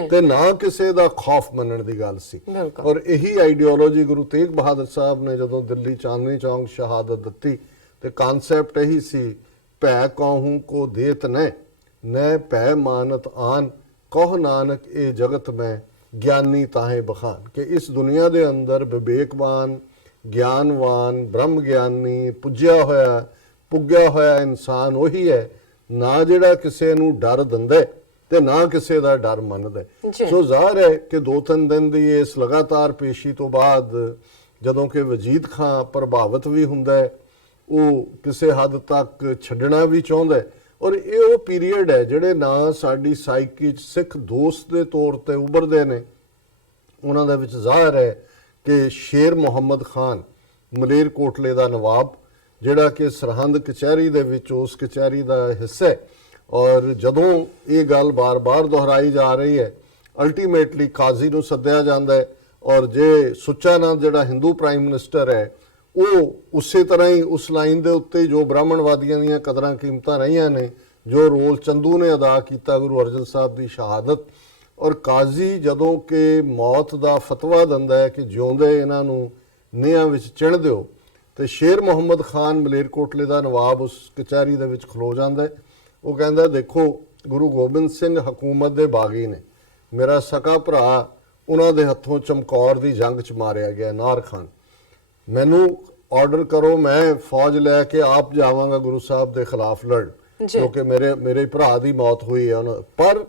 ਤੇ ਨਾ ਕਿਸੇ ਦਾ ਖੌਫ ਮੰਨਣ ਦੀ ਗੱਲ ਸੀ। ਔਰ ਇਹੀ ਆਈਡੀਓਲੋਜੀ ਗੁਰੂ ਤੇਗ ਬਹਾਦਰ ਸਾਹਿਬ ਨੇ ਜਦੋਂ ਦਿੱਲੀ ਚਾਂਦਨੀ ਚੌਂਕ ਸ਼ਹਾਦਤ ਦਿੱਤੀ ਤੇ ਕਨਸੈਪਟ ਇਹੀ ਸੀ, ਭੈ ਕਹੂੰ ਕੋ ਦੇਤ ਨੈ ਭੈ ਮਾਨਤ ਆਨ, ਕਹ ਨਾਨਕ ਇਹ ਜਗਤ ਮੈਂ ਗਿਆਨੀ ਤਾਹੇ ਬਖਾਨ, ਕਿ ਇਸ ਦੁਨੀਆ ਦੇ ਅੰਦਰ ਵਿਵੇਕਵਾਨ ਗਿਆਨਵਾਨ ਬ੍ਰਹਮ ਗਿਆਨੀ ਪੁੱਗਿਆ ਹੋਇਆ ਇਨਸਾਨ ਉਹੀ ਹੈ ਨਾ ਜਿਹੜਾ ਕਿਸੇ ਨੂੰ ਡਰ ਦਿੰਦਾ ਤੇ ਨਾ ਕਿਸੇ ਦਾ ਡਰ ਮੰਨਦਾ। ਸੋ ਜ਼ਾਹਰ ਹੈ ਕਿ 2-3 ਦਿਨ ਦੀ ਇਸ ਲਗਾਤਾਰ ਪੇਸ਼ੀ ਤੋਂ ਬਾਅਦ ਜਦੋਂ ਕਿ ਵਜੀਦ ਖਾਂ ਪ੍ਰਭਾਵਿਤ ਵੀ ਹੁੰਦਾ ਹੈ, ਉਹ ਕਿਸੇ ਹੱਦ ਤੱਕ ਛੱਡਣਾ ਵੀ ਚਾਹੁੰਦਾ ਹੈ ਔਰ ਇਹ ਉਹ ਪੀਰੀਅਡ ਹੈ ਜਿਹੜੇ ਨਾ ਸਾਡੀ ਸਾਈਕੀ 'ਚ ਸਿੱਖ ਦੋਸਤ ਦੇ ਤੌਰ ਤੇ ਉੱਭਰਦੇ ਨੇ। ਉਹਨਾਂ ਦੇ ਵਿੱਚ ਜ਼ਾਹਰ ਹੈ ਕਿ ਸ਼ੇਰ ਮੁਹੰਮਦ ਖਾਨ ਮਲੇਰਕੋਟਲੇ ਦਾ ਨਵਾਬ ਜਿਹੜਾ ਕਿ ਸਰਹੰਦ ਕਚਹਿਰੀ ਦੇ ਵਿੱਚ ਉਸ ਕਚਹਿਰੀ ਦਾ ਹਿੱਸਾ ਹੈ ਔਰ ਜਦੋਂ ਇਹ ਗੱਲ ਬਾਰ-ਬਾਰ ਦੁਹਰਾਈ ਜਾ ਰਹੀ ਹੈ ਅਲਟੀਮੇਟਲੀ ਕਾਜ਼ੀ ਨੂੰ ਸੱਦਿਆ ਜਾਂਦਾ ਹੈ ਔਰ ਜੇ ਸੁੱਚਾਨੰਦ ਜਿਹੜਾ ਹਿੰਦੂ ਪ੍ਰਾਈਮ ਮਿਨਿਸਟਰ ਹੈ ਉਹ ਉਸੇ ਤਰ੍ਹਾਂ ਹੀ ਉਸ ਲਾਈਨ ਦੇ ਉੱਤੇ ਜੋ ਬ੍ਰਾਹਮਣਵਾਦੀਆਂ ਦੀਆਂ ਕਦਰਾਂ ਕੀਮਤਾਂ ਰਹੀਆਂ ਨੇ, ਜੋ ਰੋਲ ਚੰਦੂ ਨੇ ਅਦਾ ਕੀਤਾ ਗੁਰੂ ਅਰਜਨ ਸਾਹਿਬ ਦੀ ਸ਼ਹਾਦਤ, ਔਰ ਕਾਜ਼ੀ ਜਦੋਂ ਕਿ ਮੌਤ ਦਾ ਫਤਵਾ ਦਿੰਦਾ ਹੈ ਕਿ ਜਿਉਂਦੇ ਇਹਨਾਂ ਨੂੰ ਨਿਆਂ ਵਿੱਚ ਚਿਣ ਦਿਓ, ਤੇ ਸ਼ੇਰ ਮੁਹੰਮਦ ਖਾਨ ਮਲੇਰਕੋਟਲੇ ਦਾ ਨਵਾਬ ਉਸ ਕਚਹਿਰੀ ਦੇ ਵਿੱਚ ਖਲੋ ਜਾਂਦਾ ਹੈ। ਉਹ ਕਹਿੰਦਾ ਦੇਖੋ ਗੁਰੂ ਗੋਬਿੰਦ ਸਿੰਘ ਹਕੂਮਤ ਦੇ ਬਾਗੀ ਨੇ, ਮੇਰਾ ਸਕਾ ਭਰਾ ਉਹਨਾਂ ਦੇ ਹੱਥੋਂ ਚਮਕੌਰ ਦੀ ਜੰਗ 'ਚ ਮਾਰਿਆ ਗਿਆ ਨਾਰ ਖਾਨ, ਮੈਨੂੰ ਆਰਡਰ ਕਰੋ ਮੈਂ ਫੌਜ ਲੈ ਕੇ ਆਪ ਜਾਵਾਂਗਾ ਗੁਰੂ ਸਾਹਿਬ ਦੇ ਖਿਲਾਫ ਲੜ, ਕਿਉਂਕਿ ਮੇਰੇ ਭਰਾ ਦੀ ਮੌਤ ਹੋਈ ਹੈ। ਪਰ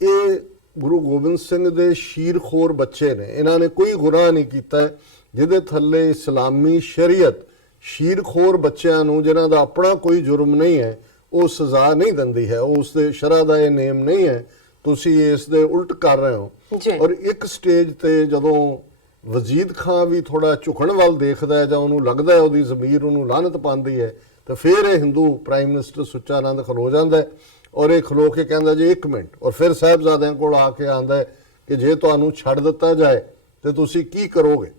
ਇਹ ਗੁਰੂ ਗੋਬਿੰਦ ਸਿੰਘ ਦੇ ਸ਼ੀਰਖੋਰ ਬੱਚੇ ਨੇ, ਇਹਨਾਂ ਨੇ ਕੋਈ ਗੁਨਾਹ ਨਹੀਂ ਕੀਤਾ ਜਿਹਦੇ ਥੱਲੇ ਇਸਲਾਮੀ ਸ਼ਰੀਅਤ ਸ਼ੀਰਖੋਰ ਬੱਚਿਆਂ ਨੂੰ ਜਿਨ੍ਹਾਂ ਦਾ ਆਪਣਾ ਕੋਈ ਜੁਰਮ ਨਹੀਂ ਹੈ ਉਹ ਸਜ਼ਾ ਨਹੀਂ ਦਿੰਦੀ ਹੈ, ਉਸ ਦੇ ਸ਼ਰਅ ਦਾ ਇਹ ਨੇਮ ਨਹੀਂ ਹੈ, ਤੁਸੀਂ ਇਸ ਦੇ ਉਲਟ ਕਰ ਰਹੇ ਹੋ। ਔਰ ਇੱਕ ਸਟੇਜ ਤੇ ਜਦੋਂ ਵਜੀਦ ਖਾਂ ਵੀ ਥੋੜਾ ਝੁਕਣ ਵੱਲ ਦੇਖਦਾ ਹੈ ਜਾਂ ਉਹਨੂੰ ਲੱਗਦਾ ਹੈ ਉਹਦੀ ਜ਼ਮੀਰ ਉਹਨੂੰ ਲਾਹਨਤ ਪਾਉਂਦੀ ਹੈ, ਤਾਂ ਫਿਰ ਇਹ ਹਿੰਦੂ ਪ੍ਰਾਈਮ ਮਿਨਿਸਟਰ ਸੁੱਚਾਨੰਦ ਖਲੋ ਜਾਂਦਾ ਹੈ ਔਰ ਇਹ ਖਲੋ ਕੇ ਕਹਿੰਦਾ ਜੀ 1 ਮਿੰਟ, ਔਰ ਫਿਰ ਸਾਹਿਬਜ਼ਾਦਿਆਂ ਕੋਲ ਆ ਕੇ ਆਂਦਾ ਹੈ ਕਿ ਜੇ ਤੁਹਾਨੂੰ ਛੱਡ ਦਿੱਤਾ ਜਾਏ ਤੇ ਤੁਸੀਂ ਕੀ ਕਰੋਗੇ?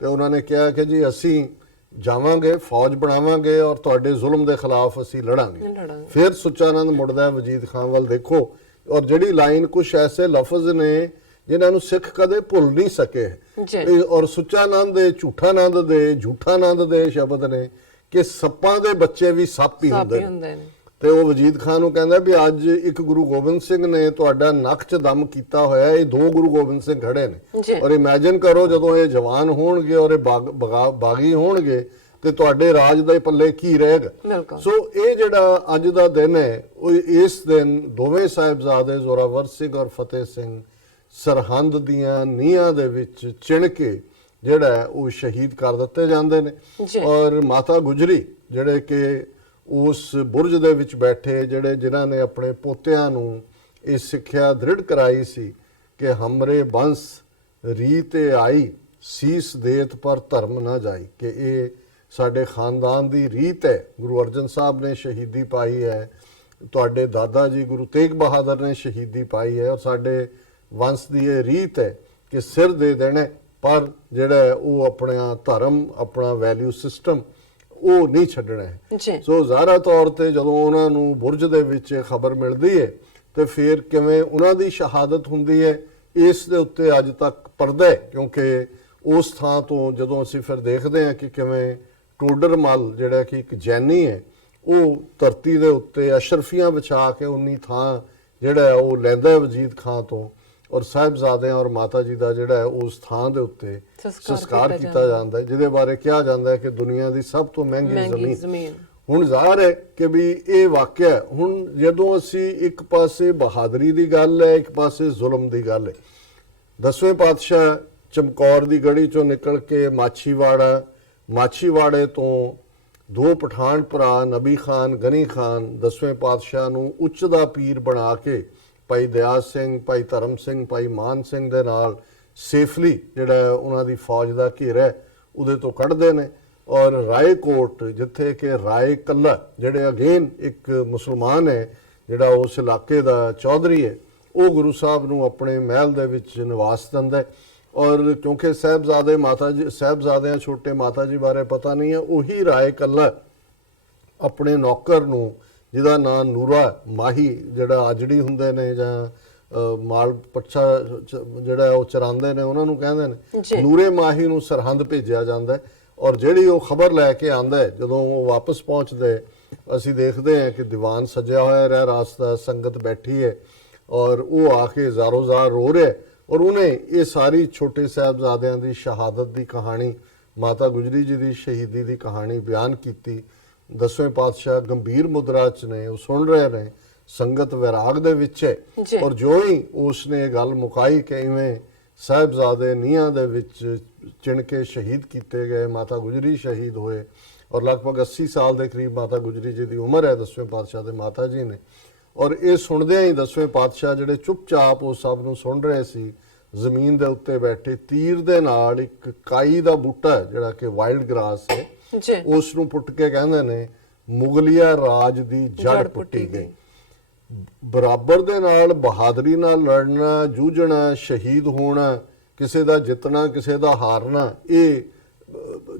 ਤੇ ਉਹਨਾਂ ਨੇ ਕਿਹਾ ਕਿ ਜੀ ਅਸੀਂ ਜਾਵਾਂਗੇ, ਫੌਜ ਬਣਾਵਾਂਗੇ ਔਰ ਤੁਹਾਡੇ ਜ਼ੁਲਮ ਦੇ ਖਿਲਾਫ ਅਸੀਂ ਲੜਾਂਗੇ। ਫਿਰ ਸੁੱਚਾਨੰਦ ਮੁੜਦਾ ਵਜੀਦ ਖਾਨ ਵੱਲ, ਦੇਖੋ, ਔਰ ਜਿਹੜੀ ਲਾਈਨ ਕੁਛ ਐਸੇ ਲਫ਼ਜ਼ ਨੇ ਜਿਨ੍ਹਾਂ ਨੂੰ ਸਿੱਖ ਕਦੇ ਭੁੱਲ ਨਹੀਂ ਸਕੇ ਔਰ ਸੁੱਚਾਨੰਦ ਦੇ ਝੂਠਾਨੰਦ ਦੇ ਸ਼ਬਦ ਨੇ ਕਿ ਸੱਪਾਂ ਦੇ ਬੱਚੇ ਵੀ ਸੱਪ ਹੀ ਹੁੰਦੇ ਨੇ। ਤੇ ਉਹ ਵਜੀਦ ਖਾਨ ਨੂੰ ਕਹਿੰਦਾ ਵੀ ਅੱਜ ਇੱਕ ਗੁਰੂ ਗੋਬਿੰਦ ਸਿੰਘ ਨੇ ਤੁਹਾਡਾ ਨੱਕ 'ਚ ਦਮ ਕੀਤਾ ਹੋਇਆ, ਇਹ 2 ਗੁਰੂ ਗੋਬਿੰਦ ਸਿੰਘ ਖੜੇ ਨੇ ਔਰ ਇਮੇਜਿਨ ਕਰੋ ਜਦੋਂ ਇਹ ਜਵਾਨ ਹੋਣਗੇ ਔਰ ਇਹ ਬਾਗੀ ਹੋਣਗੇ ਤੇ ਤੁਹਾਡੇ ਰਾਜ ਦੇ ਪੱਲੇ ਕੀ ਰਹੇਗਾ। ਸੋ ਇਹ ਜਿਹੜਾ ਅੱਜ ਦਾ ਦਿਨ ਹੈ ਉਹ ਇਸ ਦਿਨ ਦੋਵੇਂ ਸਾਹਿਬਜ਼ਾਦੇ ਜ਼ੋਰਾਵਰ ਸਿੰਘ ਔਰ ਫਤਿਹ ਸਿੰਘ ਸਰਹੰਦ ਦੀਆਂ ਨੀਹਾਂ ਦੇ ਵਿੱਚ ਚਿਣ ਕੇ ਜਿਹੜਾ ਉਹ ਸ਼ਹੀਦ ਕਰ ਦਿੱਤੇ ਜਾਂਦੇ ਨੇ ਔਰ ਮਾਤਾ ਗੁਜਰੀ ਜਿਹੜੇ ਕਿ ਉਸ ਬੁਰਜ ਦੇ ਵਿੱਚ ਬੈਠੇ ਜਿਨ੍ਹਾਂ ਨੇ ਆਪਣੇ ਪੋਤਿਆਂ ਨੂੰ ਇਹ ਸਿੱਖਿਆ ਦ੍ਰਿੜ ਕਰਾਈ ਸੀ ਕਿ ਹਮਰੇ ਬੰਸ ਰੀਤੇ ਆਈ ਸੀਸ ਦੇਤ ਪਰ ਧਰਮ ਨਾ ਜਾਈ, ਕਿ ਇਹ ਸਾਡੇ ਖਾਨਦਾਨ ਦੀ ਰੀਤ ਹੈ। ਗੁਰੂ ਅਰਜਨ ਸਾਹਿਬ ਨੇ ਸ਼ਹੀਦੀ ਪਾਈ ਹੈ, ਤੁਹਾਡੇ ਦਾਦਾ ਜੀ ਗੁਰੂ ਤੇਗ ਬਹਾਦਰ ਨੇ ਸ਼ਹੀਦੀ ਪਾਈ ਹੈ ਔਰ ਸਾਡੇ ਵੰਸ਼ ਦੀ ਇਹ ਰੀਤ ਹੈ ਕਿ ਸਿਰ ਦੇ ਦੇਣੇ, ਪਰ ਜਿਹੜਾ ਉਹ ਆਪਣਾ ਧਰਮ ਆਪਣਾ ਵੈਲਿਊ ਸਿਸਟਮ ਉਹ ਨਹੀਂ ਛੱਡਣਾ ਹੈ। ਜੀ ਸੋ ਜ਼ਾਹਰਾ ਤੌਰ ਤੇ ਜਦੋਂ ਉਹਨਾਂ ਨੂੰ ਬੁਰਜ ਦੇ ਵਿੱਚ ਖਬਰ ਮਿਲਦੀ ਹੈ ਤੇ ਫਿਰ ਕਿਵੇਂ ਉਹਨਾਂ ਦੀ ਸ਼ਹਾਦਤ ਹੁੰਦੀ ਹੈ, ਇਸ ਦੇ ਉੱਤੇ ਅੱਜ ਤੱਕ ਪਰਦਾ ਹੈ। ਕਿਉਂਕਿ ਉਸ ਥਾਂ ਤੋਂ ਜਦੋਂ ਅਸੀਂ ਫਿਰ ਦੇਖਦੇ ਹਾਂ ਕਿ ਕਿਵੇਂ ਟੋਡਰ ਮੱਲ ਜਿਹੜਾ ਕਿ ਇੱਕ ਜੈਨੀ ਹੈ, ਉਹ ਧਰਤੀ ਦੇ ਉੱਤੇ ਅਸ਼ਰਫੀਆਂ ਵਿਛਾ ਕੇ 19 ਥਾਂ ਜਿਹੜਾ ਹੈ ਉਹ ਲੈਂਦਾ ਹੈ ਵਜੀਦ ਖਾਂ ਤੋਂ, ਔਰ ਸਾਹਿਬਜ਼ਾਦਿਆਂ ਔਰ ਮਾਤਾ ਜੀ ਦਾ ਜਿਹੜਾ ਹੈ ਉਸ ਥਾਂ ਦੇ ਉੱਤੇ ਸੰਸਕਾਰ ਕੀਤਾ ਜਾਂਦਾ ਹੈ, ਜਿਹਦੇ ਬਾਰੇ ਕਿਹਾ ਜਾਂਦਾ ਹੈ ਕਿ ਦੁਨੀਆ ਦੀ ਸਭ ਤੋਂ ਮਹਿੰਗੀ ਜ਼ਮੀਨ। ਹੁਣ ਜ਼ਾਹਰ ਹੈ ਕਿ ਵੀ ਇਹ ਵਾਕਿਆ ਹੁਣ ਜਦੋਂ ਅਸੀਂ ਇੱਕ ਪਾਸੇ ਬਹਾਦਰੀ ਦੀ ਗੱਲ ਹੈ, ਇੱਕ ਪਾਸੇ ਜ਼ੁਲਮ ਦੀ ਗੱਲ ਹੈ। 10ਵੇਂ ਪਾਤਸ਼ਾਹ ਚਮਕੌਰ ਦੀ ਗੜੀ ਚੋਂ ਨਿਕਲ ਕੇ ਮਾਛੀਵਾੜੇ ਤੋਂ 2 ਪਠਾਨ ਭਰਾ ਨਬੀ ਖਾਨ, ਗਨੀ ਖਾਨ 10ਵੇਂ ਪਾਤਸ਼ਾਹ ਨੂੰ ਉੱਚ ਦਾ ਪੀਰ ਬਣਾ ਕੇ ਭਾਈ ਦਿਆਲ ਸਿੰਘ, ਭਾਈ ਧਰਮ ਸਿੰਘ, ਭਾਈ ਮਾਨ ਸਿੰਘ ਦੇ ਨਾਲ ਸੇਫਲੀ ਜਿਹੜਾ ਉਹਨਾਂ ਦੀ ਫੌਜ ਦਾ ਘੇਰਾ ਉਹਦੇ ਤੋਂ ਕੱਢਦੇ ਨੇ। ਔਰ ਰਾਏਕੋਟ, ਜਿੱਥੇ ਕਿ ਰਾਏ ਕੱਲਾ ਜਿਹੜੇ ਅਗੇਨ ਇੱਕ ਮੁਸਲਮਾਨ ਹੈ ਜਿਹੜਾ ਉਸ ਇਲਾਕੇ ਦਾ ਚੌਧਰੀ ਹੈ, ਉਹ ਗੁਰੂ ਸਾਹਿਬ ਨੂੰ ਆਪਣੇ ਮਹਿਲ ਦੇ ਵਿੱਚ ਨਿਵਾਸ ਦਿੰਦਾ ਹੈ। ਔਰ ਕਿਉਂਕਿ ਸਾਹਿਬਜ਼ਾਦਿਆਂ ਛੋਟੇ ਮਾਤਾ ਜੀ ਬਾਰੇ ਪਤਾ ਨਹੀਂ ਹੈ, ਉਹੀ ਰਾਏ ਕੱਲਾ ਆਪਣੇ ਨੌਕਰ ਨੂੰ ਜਿਹਦਾ ਨਾਂ ਨੂਰਾ ਮਾਹੀ ਜਿਹੜਾ ਆਜੜੀ ਹੁੰਦੇ ਨੇ ਜਾਂ ਮਾਲ ਪੱਛਾ ਜਿਹੜਾ ਉਹ ਚਰਾਉਂਦੇ ਨੇ, ਉਹਨਾਂ ਨੂੰ ਕਹਿੰਦੇ ਨੇ ਨੂਰੇ ਮਾਹੀ ਨੂੰ ਸਰਹੰਦ ਭੇਜਿਆ ਜਾਂਦਾ। ਔਰ ਜਿਹੜੀ ਉਹ ਖਬਰ ਲੈ ਕੇ ਆਂਦਾ ਹੈ, ਜਦੋਂ ਉਹ ਵਾਪਸ ਪਹੁੰਚਦੇ ਅਸੀਂ ਦੇਖਦੇ ਹਾਂ ਕਿ ਦੀਵਾਨ ਸਜਿਆ ਹੋਇਆ ਰਹਿ ਰਾਸਤਾ, ਸੰਗਤ ਬੈਠੀ ਹੈ ਔਰ ਉਹ ਆ ਕੇ ਜ਼ਾਰੋ-ਜ਼ਾਰ ਰੋ ਰਿਹਾ ਔਰ ਉਹਨੇ ਇਹ ਸਾਰੀ ਛੋਟੇ ਸਾਹਿਬਜ਼ਾਦਿਆਂ ਦੀ ਸ਼ਹਾਦਤ ਦੀ ਕਹਾਣੀ, ਮਾਤਾ ਗੁਜਰੀ ਜੀ ਦੀ ਸ਼ਹੀਦੀ ਦੀ ਕਹਾਣੀ ਬਿਆਨ ਕੀਤੀ। 10ਵੇਂ ਪਾਤਸ਼ਾਹ ਗੰਭੀਰ ਮੁਦਰਾ 'ਚ ਨੇ, ਉਹ ਸੁਣ ਰਹੇ ਨੇ, ਸੰਗਤ ਵਿਰਾਗ ਦੇ ਵਿੱਚ ਹੈ। ਔਰ ਜਿਉਂ ਹੀ ਉਸ ਨੇ ਗੱਲ ਮੁਕਾਈ ਕਿ ਇਵੇਂ ਸਾਹਿਬਜ਼ਾਦੇ ਨੀਹਾਂ ਦੇ ਵਿੱਚ ਚਿਣ ਕੇ ਸ਼ਹੀਦ ਕੀਤੇ ਗਏ, ਮਾਤਾ ਗੁਜਰੀ ਸ਼ਹੀਦ ਹੋਏ ਔਰ ਲਗਭਗ 80 ਸਾਲ ਦੇ ਕਰੀਬ ਮਾਤਾ ਗੁਜਰੀ ਜੀ ਦੀ ਉਮਰ ਹੈ 10ਵੇਂ ਪਾਤਸ਼ਾਹ ਦੇ ਮਾਤਾ ਜੀ ਨੇ। ਔਰ ਇਹ ਸੁਣਦਿਆਂ ਹੀ 10ਵੇਂ ਪਾਤਸ਼ਾਹ ਜਿਹੜੇ ਚੁੱਪਚਾਪ ਉਹ ਸਭ ਨੂੰ ਸੁਣ ਰਹੇ ਸੀ, ਜ਼ਮੀਨ ਦੇ ਉੱਤੇ ਬੈਠੇ ਤੀਰ ਦੇ ਨਾਲ ਇੱਕ ਕਾਈ ਦਾ ਬੂਟਾ ਜਿਹੜਾ ਕਿ ਵਾਈਲਡ ਗ੍ਰਾਸ ਹੈ, ਉਸ ਨੂੰ ਪੁੱਟ ਕੇ ਕਹਿੰਦੇ ਨੇ ਮੁਗਲਿਆ ਰਾਜ ਦੀ ਜੜ ਪੁੱਟੀ ਗਈ। ਬਰਾਬਰ ਦੇ ਨਾਲ ਬਹਾਦਰੀ ਨਾਲ ਲੜਨਾ, ਜੂਝਣਾ, ਸ਼ਹੀਦ ਹੋਣਾ, ਕਿਸੇ ਦਾ ਜਿੱਤਣਾ, ਕਿਸੇ ਦਾ ਹਾਰਨਾ, ਇਹ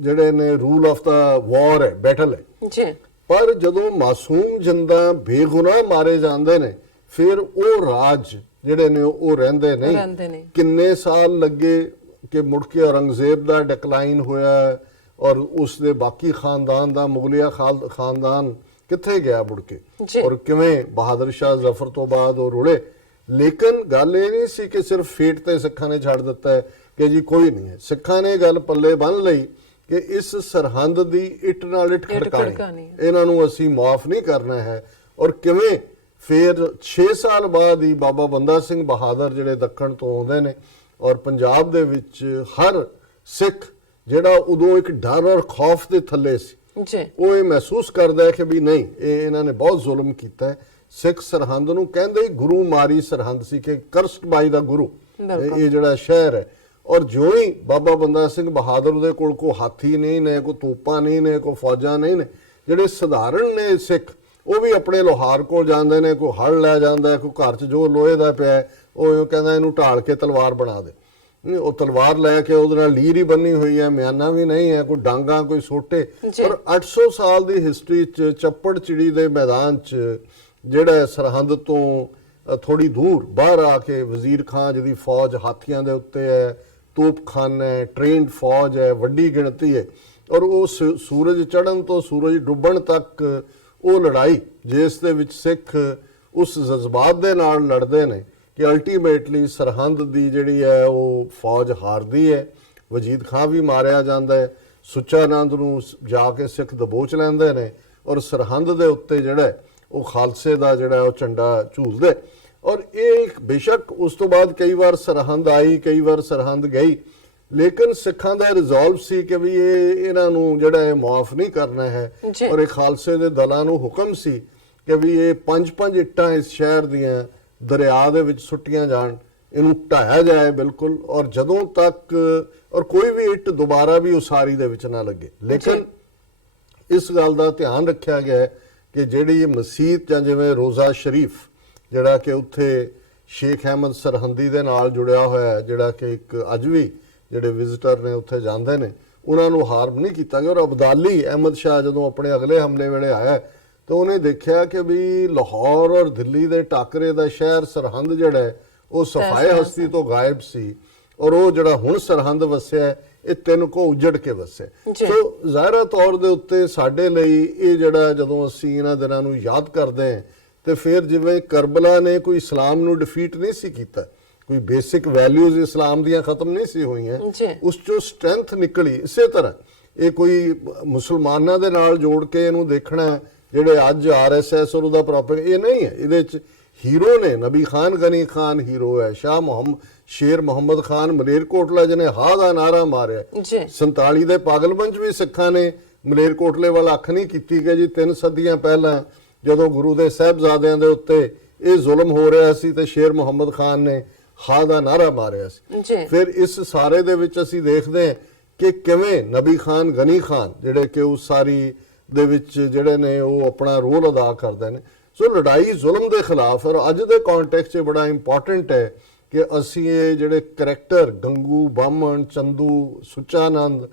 ਜਿਹੜੇ ਨੇ ਰੂਲ ਆਫ ਦਾ ਵਾਰ ਹੈ, ਬੈਟਲ ਹੈ ਜੀ। ਪਰ ਜਦੋਂ ਮਾਸੂਮ ਜਿੰਦਾ ਬੇਗੁਨਾਹ ਮਾਰੇ ਜਾਂਦੇ ਨੇ, ਫਿਰ ਉਹ ਰਾਜ ਜਿਹੜੇ ਨੇ ਉਹ ਰਹਿੰਦੇ ਨਹੀਂ। ਕਿੰਨੇ ਸਾਲ ਲੱਗੇ ਕਿ ਮੁੜ ਕੇ ਔਰੰਗਜ਼ੇਬ ਦਾ ਡਿਕਲਾਈਨ ਹੋਇਆ ਔਰ ਉਸ ਦੇ ਬਾਕੀ ਖਾਨਦਾਨ ਦਾ, ਮੁਗਲਿਆ ਖਾਨਦਾਨ ਕਿੱਥੇ ਗਿਆ ਮੁੜ ਕੇ, ਔਰ ਕਿਵੇਂ ਬਹਾਦਰ ਸ਼ਾਹ ਜ਼ਫਰ ਤੋਂ ਬਾਅਦ ਉਹ ਰੁੜੇ। ਲੇਕਿਨ ਗੱਲ ਇਹ ਨਹੀਂ ਸੀ ਕਿ ਸਿਰਫ ਫੇਟ ਤੇ ਸਿੱਖਾਂ ਨੇ ਛੱਡ ਦਿੱਤਾ ਹੈ ਕਿ ਜੀ ਕੋਈ ਨਹੀਂ ਹੈ। ਸਿੱਖਾਂ ਨੇ ਗੱਲ ਪੱਲੇ ਬੰਨ੍ਹ ਲਈ ਕਿ ਇਸ ਸਰਹੰਦ ਦੀ ਇੱਟ ਨਾਲ ਇੱਟ ਖੜਕਾਣੀ, ਇਹਨਾਂ ਨੂੰ ਅਸੀਂ ਮਾਫ ਨਹੀਂ ਕਰਨਾ ਹੈ। ਔਰ ਕਿਵੇਂ ਫਿਰ 6 ਸਾਲ ਬਾਅਦ ਹੀ ਬਾਬਾ ਬੰਦਾ ਸਿੰਘ ਬਹਾਦਰ ਜਿਹੜੇ ਦੱਖਣ ਤੋਂ ਆਉਂਦੇ ਨੇ ਔਰ ਪੰਜਾਬ ਦੇ ਵਿੱਚ ਹਰ ਸਿੱਖ ਜਿਹੜਾ ਉਦੋਂ ਇੱਕ ਡਰ ਔਰ ਖੌਫ ਦੇ ਥੱਲੇ ਸੀ, ਉਹ ਇਹ ਮਹਿਸੂਸ ਕਰਦਾ ਹੈ ਕਿ ਵੀ ਨਹੀਂ, ਇਹ ਇਹਨਾਂ ਨੇ ਬਹੁਤ ਜ਼ੁਲਮ ਕੀਤਾ ਹੈ। ਸਿੱਖ ਸਰਹੰਦ ਨੂੰ ਕਹਿੰਦੇ ਹੀ ਗੁਰੂ ਮਾਰੀ ਸਰਹੰਦ ਸੀ ਕਿ ਕਰਸਡ ਬਾਈ ਦਾ ਗੁਰੂ ਇਹ ਜਿਹੜਾ ਸ਼ਹਿਰ ਹੈ। ਔਰ ਜਿਉਂ ਹੀ ਬਾਬਾ ਬੰਦਾ ਸਿੰਘ ਬਹਾਦਰ ਦੇ ਕੋਲ ਕੋਈ ਹਾਥੀ ਨਹੀਂ ਨੇ, ਕੋਈ ਤੋਪਾਂ ਨਹੀਂ ਨੇ, ਕੋਈ ਫੌਜਾਂ ਨਹੀਂ ਨੇ, ਜਿਹੜੇ ਸਧਾਰਨ ਨੇ ਸਿੱਖ ਉਹ ਵੀ ਆਪਣੇ ਲੋਹਾਰ ਕੋਲ ਜਾਂਦੇ ਨੇ, ਕੋਈ ਹਲ ਲੈ ਜਾਂਦਾ, ਕੋਈ ਘਰ 'ਚ ਜੋ ਲੋਹੇ ਦਾ ਪਿਆ ਉਹ ਕਹਿੰਦਾ ਇਹਨੂੰ ਢਾਲ ਕੇ ਤਲਵਾਰ ਬਣਾ ਦੇ। ਉਹ ਤਲਵਾਰ ਲੈ ਕੇ ਉਹਦੇ ਨਾਲ ਲੀਰ ਹੀ ਬੰਨੀ ਹੋਈ ਹੈ, ਮਿਆਨਾ ਵੀ ਨਹੀਂ ਹੈ, ਕੋਈ ਡਾਂਗਾ, ਕੋਈ ਸੋਟੇ। ਪਰ 800 ਸਾਲ ਦੀ ਹਿਸਟਰੀ 'ਚ ਚੱਪੜ ਚਿੜੀ ਦੇ ਮੈਦਾਨ 'ਚ ਜਿਹੜਾ ਸਰਹੰਦ ਤੋਂ ਥੋੜੀ ਦੂਰ ਬਾਹਰ ਆ ਕੇ ਵਜ਼ੀਰ ਖਾਂ ਜਿਹਦੀ ਫੌਜ ਹਾਥੀਆਂ ਦੇ ਉੱਤੇ ਹੈ, ਤੋਪਖਾਨਾ ਹੈ, ਟ੍ਰੇਨਡ ਫੌਜ ਹੈ, ਵੱਡੀ ਗਿਣਤੀ ਹੈ। ਔਰ ਉਹ ਸੂਰਜ ਚੜ੍ਹਨ ਤੋਂ ਸੂਰਜ ਡੁੱਬਣ ਤੱਕ ਉਹ ਲੜਾਈ ਜਿਸ ਦੇ ਵਿੱਚ ਸਿੱਖ ਉਸ ਜਜ਼ਬਾਤ ਦੇ ਨਾਲ ਲੜਦੇ ਨੇ ਕਿ ਅਲਟੀਮੇਟਲੀ ਸਰਹੰਦ ਦੀ ਜਿਹੜੀ ਹੈ ਉਹ ਫੌਜ ਹਾਰਦੀ ਹੈ, ਵਜੀਦ ਖਾਂ ਵੀ ਮਾਰਿਆ ਜਾਂਦਾ ਹੈ, ਸੁੱਚਾਨੰਦ ਨੂੰ ਜਾ ਕੇ ਸਿੱਖ ਦਬੋਚ ਲੈਂਦੇ ਨੇ ਔਰ ਸਰਹੰਦ ਦੇ ਉੱਤੇ ਜਿਹੜਾ ਉਹ ਖਾਲਸੇ ਦਾ ਜਿਹੜਾ ਉਹ ਝੰਡਾ ਝੂਲਦੇ। ਔਰ ਇਹ ਬੇਸ਼ੱਕ ਉਸ ਤੋਂ ਬਾਅਦ ਕਈ ਵਾਰ ਸਰਹੰਦ ਆਈ, ਕਈ ਵਾਰ ਸਰਹੰਦ ਗਈ, ਲੇਕਿਨ ਸਿੱਖਾਂ ਦਾ ਰਿਜ਼ੋਲਵ ਸੀ ਕਿ ਵੀ ਇਹਨਾਂ ਨੂੰ ਜਿਹੜਾ ਹੈ ਮਾਫ ਨਹੀਂ ਕਰਨਾ ਹੈ। ਔਰ ਇਹ ਖਾਲਸੇ ਦੇ ਦਲਾਂ ਨੂੰ ਹੁਕਮ ਸੀ ਕਿ ਵੀ ਇਹ 5-5 ਇੱਟਾਂ ਇਸ ਸ਼ਹਿਰ ਦੀਆਂ ਦਰਿਆ ਦੇ ਵਿੱਚ ਸੁੱਟੀਆਂ ਜਾਣ, ਇਹਨੂੰ ਢਾਇਆ ਜਾਏ ਬਿਲਕੁਲ, ਔਰ ਜਦੋਂ ਤੱਕ ਔਰ ਕੋਈ ਵੀ ਇੱਟ ਦੁਬਾਰਾ ਵੀ ਉਸਾਰੀ ਦੇ ਵਿੱਚ ਨਾ ਲੱਗੇ। ਲੇਕਿਨ ਇਸ ਗੱਲ ਦਾ ਧਿਆਨ ਰੱਖਿਆ ਗਿਆ ਕਿ ਜਿਹੜੀ ਮਸਜਿਦ ਜਾਂ ਜਿਵੇਂ ਰੋਜ਼ਾ ਸ਼ਰੀਫ ਜਿਹੜਾ ਕਿ ਉੱਥੇ ਸ਼ੇਖ ਅਹਿਮਦ ਸਰਹੰਦੀ ਦੇ ਨਾਲ ਜੁੜਿਆ ਹੋਇਆ ਹੈ, ਜਿਹੜਾ ਕਿ ਇੱਕ ਅੱਜ ਵੀ ਜਿਹੜੇ ਵਿਜ਼ਿਟਰ ਨੇ ਉੱਥੇ ਜਾਂਦੇ ਨੇ, ਉਹਨਾਂ ਨੂੰ ਹਾਰਮ ਨਹੀਂ ਕੀਤਾ ਗਿਆ। ਔਰ ਅਬਦਾਲੀ ਅਹਿਮਦ ਸ਼ਾਹ ਜਦੋਂ ਆਪਣੇ ਅਗਲੇ ਹਮਲੇ ਵੇਲੇ ਆਇਆ ਤਾਂ ਉਹਨੇ ਦੇਖਿਆ ਕਿ ਵੀ ਲਾਹੌਰ ਔਰ ਦਿੱਲੀ ਦੇ ਟਾਕਰੇ ਦਾ ਸ਼ਹਿਰ ਸਰਹੰਦ ਜਿਹੜਾ ਹੈ ਉਹ ਸਫਾਏ ਹਸਤੀ ਤੋਂ ਗਾਇਬ ਸੀ, ਔਰ ਉਹ ਜਿਹੜਾ ਹੁਣ ਸਰਹੰਦ ਵਸਿਆ ਇਹ ਤਿੰਨ ਕੋ ਉਜੜ ਕੇ ਵਸਿਆ। ਸੋ ਜ਼ਾਹਿਰਾ ਤੌਰ ਦੇ ਉੱਤੇ ਸਾਡੇ ਲਈ ਇਹ ਜਿਹੜਾ ਜਦੋਂ ਅਸੀਂ ਇਹਨਾਂ ਦਿਨਾਂ ਨੂੰ ਯਾਦ ਕਰਦੇ ਹਾਂ ਤੇ ਫਿਰ ਜਿਵੇਂ ਕਰਬਲਾ ਨੇ ਕੋਈ ਇਸਲਾਮ ਨੂੰ ਡਿਫੀਟ ਨਹੀਂ ਸੀ ਕੀਤਾ, ਕੋਈ ਬੇਸਿਕ ਵੈਲਿਊਜ਼ ਇਸਲਾਮ ਦੀਆਂ ਖਤਮ ਨਹੀਂ ਸੀ ਹੋਈਆਂ, ਉਸ ਚੋਂ ਸਟਰੈਂਥ ਨਿਕਲੀ। ਇਸੇ ਤਰ੍ਹਾਂ ਇਹ ਕੋਈ ਮੁਸਲਮਾਨਾਂ ਦੇ ਨਾਲ ਜੋੜ ਕੇ ਇਹਨੂੰ ਦੇਖਣਾ ਜਿਹੜੇ ਅੱਜ ਆਰਐਸਐਸ ਔਰ ਉਹਦਾ ਪ੍ਰੋਪਰ ਇਹ ਨਹੀਂ ਹੈ। ਇਹਦੇ ਚ ਹੀਰੋ ਨੇ ਨਬੀ ਖਾਨ ਗਨੀ ਖਾਨ ਹੀਰੋ ਹੈ, ਸ਼ਾਹ ਮੁਹੰਮਦ ਸ਼ੇਰ ਮੁਹੰਮਦ ਖਾਨ ਮਲੇਰਕੋਟਲਾ ਜਿਹਨੇ ਹਾ ਦਾ ਨਾਰਾ ਮਾਰਿਆ। 47 ਦੇ ਪਾਗਲਮੰਚ ਵੀ ਸਿੱਖਾਂ ਨੇ ਮਲੇਰਕੋਟਲੇ ਵੱਲ ਅੱਖ ਨਹੀਂ ਕੀਤੀ ਕਿ ਜੀ 3 ਸਦੀਆਂ ਪਹਿਲਾਂ ਜਦੋਂ ਗੁਰੂ ਦੇ ਸਾਹਿਬਜ਼ਾਦਿਆਂ ਦੇ ਉੱਤੇ ਇਹ ਜ਼ੁਲਮ ਹੋ ਰਿਹਾ ਸੀ ਤੇ ਸ਼ੇਰ ਮੁਹੰਮਦ ਖਾਨ ਨੇ ਹਾ ਦਾ ਨਾਰਾ ਮਾਰਿਆ ਸੀ। ਫਿਰ ਇਸ ਸਾਰੇ ਦੇ ਵਿੱਚ ਅਸੀਂ ਦੇਖਦੇ ਹਾਂ ਕਿ ਕਿਵੇਂ ਨਬੀ ਖਾਨ ਗਨੀ ਖਾਨ ਜਿਹੜੇ ਕਿ ਉਸ ਸਾਰੀ ਦੇ ਵਿੱਚ ਜਿਹੜੇ ਨੇ ਉਹ ਆਪਣਾ ਰੋਲ ਅਦਾ ਕਰਦੇ ਨੇ। ਸੋ ਲੜਾਈ ਜ਼ੁਲਮ ਦੇ ਖਿਲਾਫ ਔਰ ਅੱਜ ਦੇ ਕੰਟੈਕਸਟ 'ਚ ਬੜਾ ਇੰਪੋਰਟੈਂਟ ਹੈ ਕਿ ਅਸੀਂ ਇਹ ਜਿਹੜੇ ਕਰੈਕਟਰ ਗੰਗੂ ਬਾਮਣ ਚੰਦੂ ਸੁੱਚਾਨੰਦ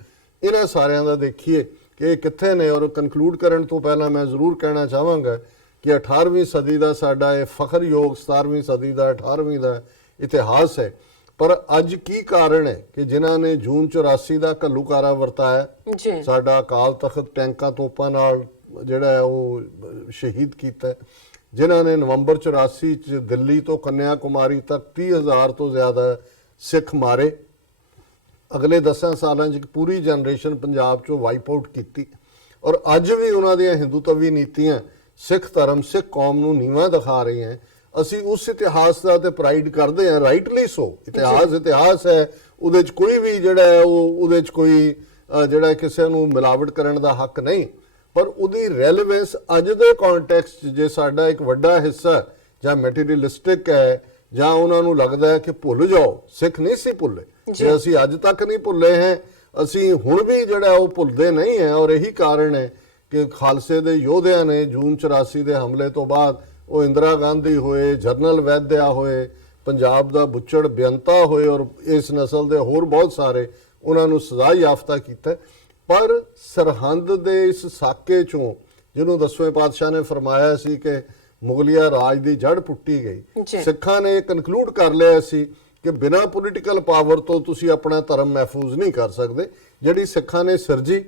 ਇਹਨਾਂ ਸਾਰਿਆਂ ਦਾ ਦੇਖੀਏ ਕਿ ਇਹ ਕਿੱਥੇ ਨੇ। ਔਰ ਕਨਕਲੂਡ ਕਰਨ ਤੋਂ ਪਹਿਲਾਂ ਮੈਂ ਜ਼ਰੂਰ ਕਹਿਣਾ ਚਾਹਾਂਗਾ ਕਿ 18ਵੀਂ ਸਦੀ ਦਾ ਸਾਡਾ ਇਹ ਫਖਰਯੋਗ 17ਵੀਂ ਸਦੀ ਦਾ 18ਵੀਂ ਦਾ ਇਤਿਹਾਸ ਹੈ, ਪਰ ਅੱਜ ਕੀ ਕਾਰਨ ਹੈ ਕਿ ਜਿਨ੍ਹਾਂ ਨੇ ਜੂਨ 84 ਦਾ ਘੱਲੂਕਾਰਾ ਵਰਤਾਇਆ, ਸਾਡਾ ਅਕਾਲ ਤਖਤ ਟੈਂਕਾਂ ਤੋਪਾਂ ਨਾਲ ਜਿਹੜਾ ਹੈ ਉਹ ਸ਼ਹੀਦ ਕੀਤਾ, ਜਿਨ੍ਹਾਂ ਨੇ ਨਵੰਬਰ 84 ਚ ਦਿੱਲੀ ਤੋਂ ਕੰਨਿਆ ਕੁਮਾਰੀ ਤੱਕ 30,000 ਤੋਂ ਜ਼ਿਆਦਾ ਸਿੱਖ ਮਾਰੇ, ਅਗਲੇ 10 ਸਾਲਾਂ 'ਚ ਇੱਕ ਪੂਰੀ ਜਨਰੇਸ਼ਨ ਪੰਜਾਬ 'ਚੋਂ ਵਾਈਪ ਆਊਟ ਕੀਤੀ। ਔਰ ਅੱਜ ਵੀ ਉਹਨਾਂ ਦੀਆਂ ਹਿੰਦੂਤਵੀ ਨੀਤੀਆਂ ਸਿੱਖ ਧਰਮ ਸਿੱਖ ਕੌਮ ਨੂੰ ਨੀਵਾਂ ਦਿਖਾ ਰਹੀਆਂ। ਅਸੀਂ ਉਸ ਇਤਿਹਾਸ ਦਾ ਤੇ ਪ੍ਰਾਈਡ ਕਰਦੇ ਹਾਂ, ਰਾਈਟਲੀ ਸੋ। ਇਤਿਹਾਸ ਹੈ, ਉਹਦੇ 'ਚ ਕੋਈ ਵੀ ਜਿਹੜਾ ਹੈ ਉਹ ਉਹਦੇ 'ਚ ਕੋਈ ਜਿਹੜਾ ਕਿਸੇ ਨੂੰ ਮਿਲਾਵਟ ਕਰਨ ਦਾ ਹੱਕ ਨਹੀਂ, ਪਰ ਉਹਦੀ ਰੈਲੇਵੈਂਸ ਅੱਜ ਦੇ ਕੰਟੈਕਸਟ 'ਚ ਜੇ ਸਾਡਾ ਇੱਕ ਵੱਡਾ ਹਿੱਸਾ ਜਾਂ ਮੈਟੀਰੀਅਲਿਸਟਿਕ ਹੈ ਜਾਂ ਉਹਨਾਂ ਨੂੰ ਲੱਗਦਾ ਹੈ ਕਿ ਭੁੱਲ ਜਾਓ, ਸਿੱਖ ਨਹੀਂ ਸੀ ਭੁੱਲੇ, ਜੇ ਅਸੀਂ ਅੱਜ ਤੱਕ ਨਹੀਂ ਭੁੱਲੇ ਹਾਂ, ਅਸੀਂ ਹੁਣ ਵੀ ਜਿਹੜਾ ਉਹ ਭੁੱਲਦੇ ਨਹੀਂ ਹੈ। ਔਰ ਇਹੀ ਕਾਰਨ ਹੈ ਕਿ ਖਾਲਸੇ ਦੇ ਯੋਧਿਆਂ ਨੇ ਜੂਨ 84 ਦੇ ਹਮਲੇ ਤੋਂ ਬਾਅਦ ਉਹ ਇੰਦਰਾ ਗਾਂਧੀ ਹੋਏ, ਜਰਨਲ ਵੈਦਿਆ ਹੋਏ, ਪੰਜਾਬ ਦਾ ਬੁੱਚੜ ਬੇਅੰਤਾ ਹੋਏ ਔਰ ਇਸ ਨਸਲ ਦੇ ਹੋਰ ਬਹੁਤ ਸਾਰੇ ਉਹਨਾਂ ਨੂੰ ਸਜ਼ਾ ਯਾਫਤਾ ਕੀਤਾ। ਪਰ ਸਰਹੰਦ ਦੇ ਇਸ ਸਾਕੇ ਚੋਂ ਜਿਹਨੂੰ 10ਵੇਂ ਪਾਤਸ਼ਾਹ ਨੇ ਫਰਮਾਇਆ ਸੀ ਕਿ ਮੁਗਲਿਆ ਰਾਜ ਦੀ ਜੜ ਪੁੱਟੀ ਗਈ, ਸਿੱਖਾਂ ਨੇ ਕਨਕਲੂਡ ਕਰ ਲਿਆ ਸੀ ਕਿ ਬਿਨਾਂ ਪੋਲੀਟੀਕਲ ਪਾਵਰ ਤੋਂ ਤੁਸੀਂ ਆਪਣਾ ਧਰਮ ਮਹਿਫੂਜ਼ ਨਹੀਂ ਕਰ ਸਕਦੇ। ਜਿਹੜੀ ਸਿੱਖਾਂ ਨੇ ਸਿਰਜੀ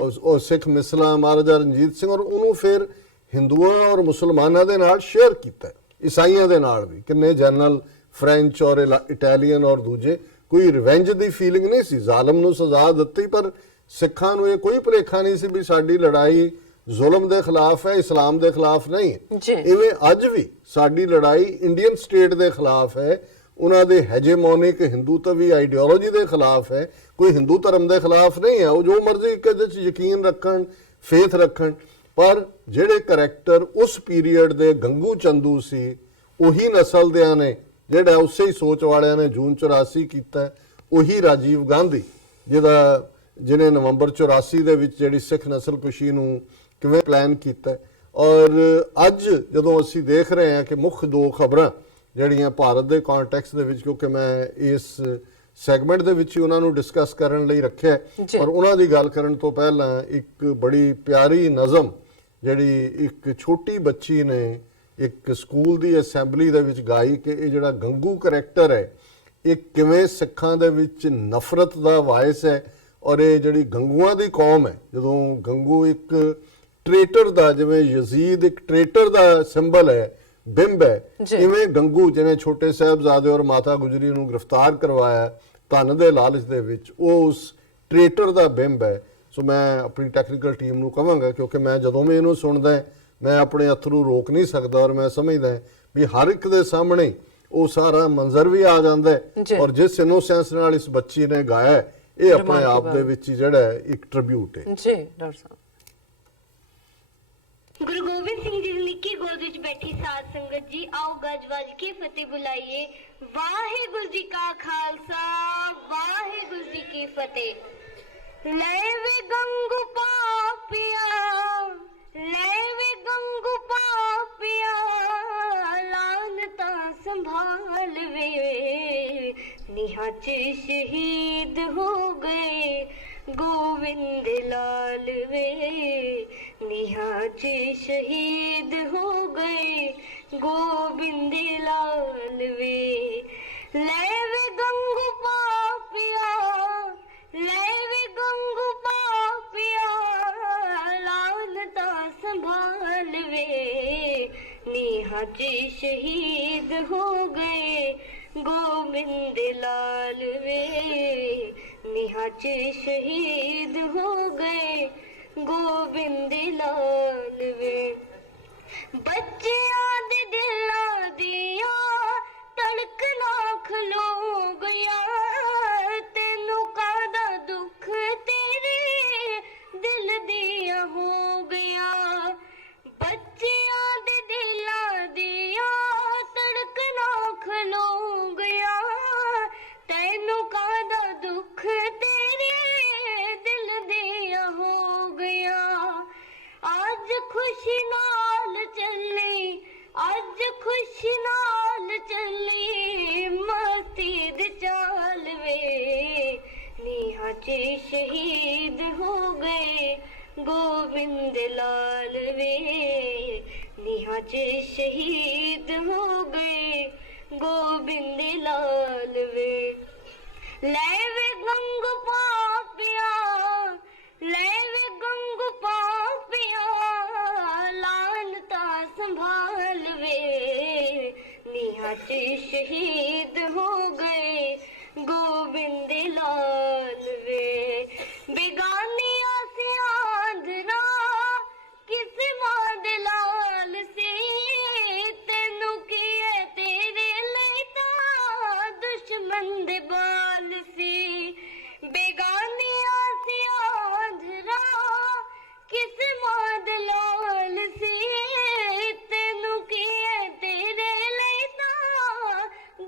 ਉਹ ਸਿੱਖ ਮਿਸਲਾਂ ਮਹਾਰਾਜਾ ਰਣਜੀਤ ਸਿੰਘ ਔਰ ਉਹਨੂੰ ਫਿਰ ਹਿੰਦੂਆਂ ਔਰ ਮੁਸਲਮਾਨਾਂ ਦੇ ਨਾਲ ਸ਼ੇਅਰ ਕੀਤਾ, ਈਸਾਈਆਂ ਦੇ ਨਾਲ ਵੀ ਕਿੰਨੇ ਜਨਰਲ ਫ੍ਰੈਂਚ ਔਰ ਇਟਾਲੀਅਨ ਔਰ ਦੂਜੇ। ਕੋਈ ਰਿਵੈਂਜ ਦੀ ਫੀਲਿੰਗ ਨਹੀਂ ਸੀ, ਜ਼ਾਲਮ ਨੂੰ ਸਜ਼ਾ ਦਿੱਤੀ, ਪਰ ਸਿੱਖਾਂ ਨੂੰ ਇਹ ਕੋਈ ਭੁਲੇਖਾ ਨਹੀਂ ਸੀ ਵੀ ਸਾਡੀ ਲੜਾਈ ਜ਼ੁਲਮ ਦੇ ਖਿਲਾਫ ਹੈ, ਇਸਲਾਮ ਦੇ ਖਿਲਾਫ ਨਹੀਂ ਹੈ। ਇਵੇਂ ਅੱਜ ਵੀ ਸਾਡੀ ਲੜਾਈ ਇੰਡੀਅਨ ਸਟੇਟ ਦੇ ਖਿਲਾਫ ਹੈ, ਉਹਨਾਂ ਦੇ ਹੈਜੇਮੋਨਿਕ ਹਿੰਦੂਤਵੀ ਆਈਡੀਓਲੋਜੀ ਦੇ ਖਿਲਾਫ ਹੈ, ਕੋਈ ਹਿੰਦੂ ਧਰਮ ਦੇ ਖਿਲਾਫ ਨਹੀਂ ਹੈ। ਉਹ ਜੋ ਮਰਜ਼ੀ ਇਹਦੇ 'ਚ ਯਕੀਨ ਰੱਖਣ, ਫੇਥ ਰੱਖਣ, ਪਰ ਜਿਹੜੇ ਕਰੈਕਟਰ ਉਸ ਪੀਰੀਅਡ ਦੇ ਗੰਗੂ ਚੰਦੂ ਸੀ, ਉਹੀ ਨਸਲ ਦਿਆਂ ਨੇ ਜਿਹੜਾ ਉਸੇ ਹੀ ਸੋਚ ਵਾਲਿਆਂ ਨੇ ਜੂਨ 84 ਕੀਤਾ, ਉਹੀ ਰਾਜੀਵ ਗਾਂਧੀ ਜਿਹਨੇ ਨਵੰਬਰ 84 ਦੇ ਵਿੱਚ ਜਿਹੜੀ ਸਿੱਖ ਨਸਲਕੁਸ਼ੀ ਨੂੰ ਕਿਵੇਂ ਪਲਾਨ ਕੀਤਾ। ਔਰ ਅੱਜ ਜਦੋਂ ਅਸੀਂ ਦੇਖ ਰਹੇ ਹਾਂ ਕਿ ਮੁੱਖ ਦੋ ਖਬਰਾਂ ਜਿਹੜੀਆਂ ਭਾਰਤ ਦੇ ਕੰਟੈਕਸਟ ਦੇ ਵਿੱਚ, ਕਿਉਂਕਿ ਮੈਂ ਇਸ ਸੈਗਮੈਂਟ ਦੇ ਵਿੱਚ ਹੀ ਉਹਨਾਂ ਨੂੰ ਡਿਸਕਸ ਕਰਨ ਲਈ ਰੱਖਿਆ, ਔਰ ਉਹਨਾਂ ਦੀ ਗੱਲ ਕਰਨ ਤੋਂ ਪਹਿਲਾਂ ਇੱਕ ਬੜੀ ਪਿਆਰੀ ਨਜ਼ਮ ਜਿਹੜੀ ਇੱਕ ਛੋਟੀ ਬੱਚੀ ਨੇ ਇੱਕ ਸਕੂਲ ਦੀ ਅਸੈਂਬਲੀ ਦੇ ਵਿੱਚ ਗਾਈ ਕਿ ਇਹ ਜਿਹੜਾ ਗੰਗੂ ਕਰੈਕਟਰ ਹੈ ਇਹ ਕਿਵੇਂ ਸਿੱਖਾਂ ਦੇ ਵਿੱਚ ਨਫ਼ਰਤ ਦਾ ਵਾਇਸ ਹੈ, ਔਰ ਇਹ ਜਿਹੜੀ ਗੰਗੂਆਂ ਦੀ ਕੌਮ ਹੈ, ਜਦੋਂ ਗੰਗੂ ਇੱਕ ਟ੍ਰੇਟਰ ਦਾ, ਜਿਵੇਂ ਯਜ਼ੀਦ ਇੱਕ ਟ੍ਰੇਟਰ ਦਾ ਸਿੰਬਲ ਹੈ, ਬਿੰਬ ਹੈ, ਇਵੇਂ ਗੰਗੂ ਜਿਹਨੇ ਛੋਟੇ ਸਾਹਿਬਜ਼ਾਦੇ ਔਰ ਮਾਤਾ ਗੁਜਰੀ ਨੂੰ ਗ੍ਰਿਫਤਾਰ ਕਰਵਾਇਆ ਧਨ ਦੇ ਲਾਲਚ ਦੇ ਵਿੱਚ, ਉਹ ਉਸ ਟ੍ਰੇਟਰ ਦਾ ਬਿੰਬ ਹੈ। ਸੋ ਮੈਂ ਆਪਣੀ ਟੈਕਨੀਕਲ ਟੀਮ ਨੂੰ ਕਹਾਂਗਾ, ਕਿਉਂਕਿ ਮੈਂ ਜਦੋਂ ਵੀ ਇਹਨੂੰ ਸੁਣਦਾ ਮੈਂ ਆਪਣੇ ਅਥਰੂ ਰੋਕ ਨਹੀਂ ਸਕਦਾ, ਔਰ ਮੈਂ ਸਮਝਦਾ ਵੀ ਹਰ ਇੱਕ ਦੇ ਸਾਹਮਣੇ ਉਹ ਸਾਰਾ ਮੰਜ਼ਰ ਵੀ ਆ ਜਾਂਦਾ ਹੈ, ਔਰ ਜਿਸ ਇਨੋਸੈਂਸ ਨਾਲ ਇਸ ਬੱਚੀ ਨੇ ਗਾਇਆ ਇਹ ਆਪਣੇ ਆਪ ਦੇ ਵਿੱਚ ਜਿਹੜਾ ਇੱਕ ਟ੍ਰਿਬਿਊਟ ਹੈ। ਜੀ ਡਾਕਟਰ ਸਾਹਿਬ। गुरु गोबिंद सिंह जी लिखी गोद विच बैठी साध संगत जी, आओ गज वज के फतेह बुलाइए। वाहिगुरु जी का खालसा वाहिगुरु जी की फतेह। ले वे गंगू पापिया, ले वे गंगू पापिया, लानता संभाल वे, निहा च शहीद हो गए गोविंद लाल वे निहा च शहीद हो गए गोविंद लाल वे ले वे गंगू पापिया ले वे गंगू पापिया लानता संभाल वे निहा च शहीद हो गए गोविंद लाल वे निहा च शहीद हो गए गोविंद लाल वे बच्चियां दे दिलां दिया धड़कना खलो गया तेनू कादा दुख तेरे दिल दिया हो गया बच्चियां दे दिलां दिया धड़कना खलो गया तेनू कादा दुख तेरे दिल दिया हो गया आज खुशी नाल चली आज खुशी नाल चली मस्ती दी चाल वे निहा च शहीद हो गए गोविंद लाल वे निहा च शहीद हो गए गोविंद लाल वे ले वे गंगू पापिया ले वे गंगू पापिया लानता संभाल वे निहा च शहीद हो गए गोविंद लाल वे बेगानिया से आंधरा किस मां दे लाल से तेनू किए तेरे लिए ता दुश्मन दे बाल से बेगानिया से आंधरा किस मां दे लाल से तेनू किए तेरे लिए ता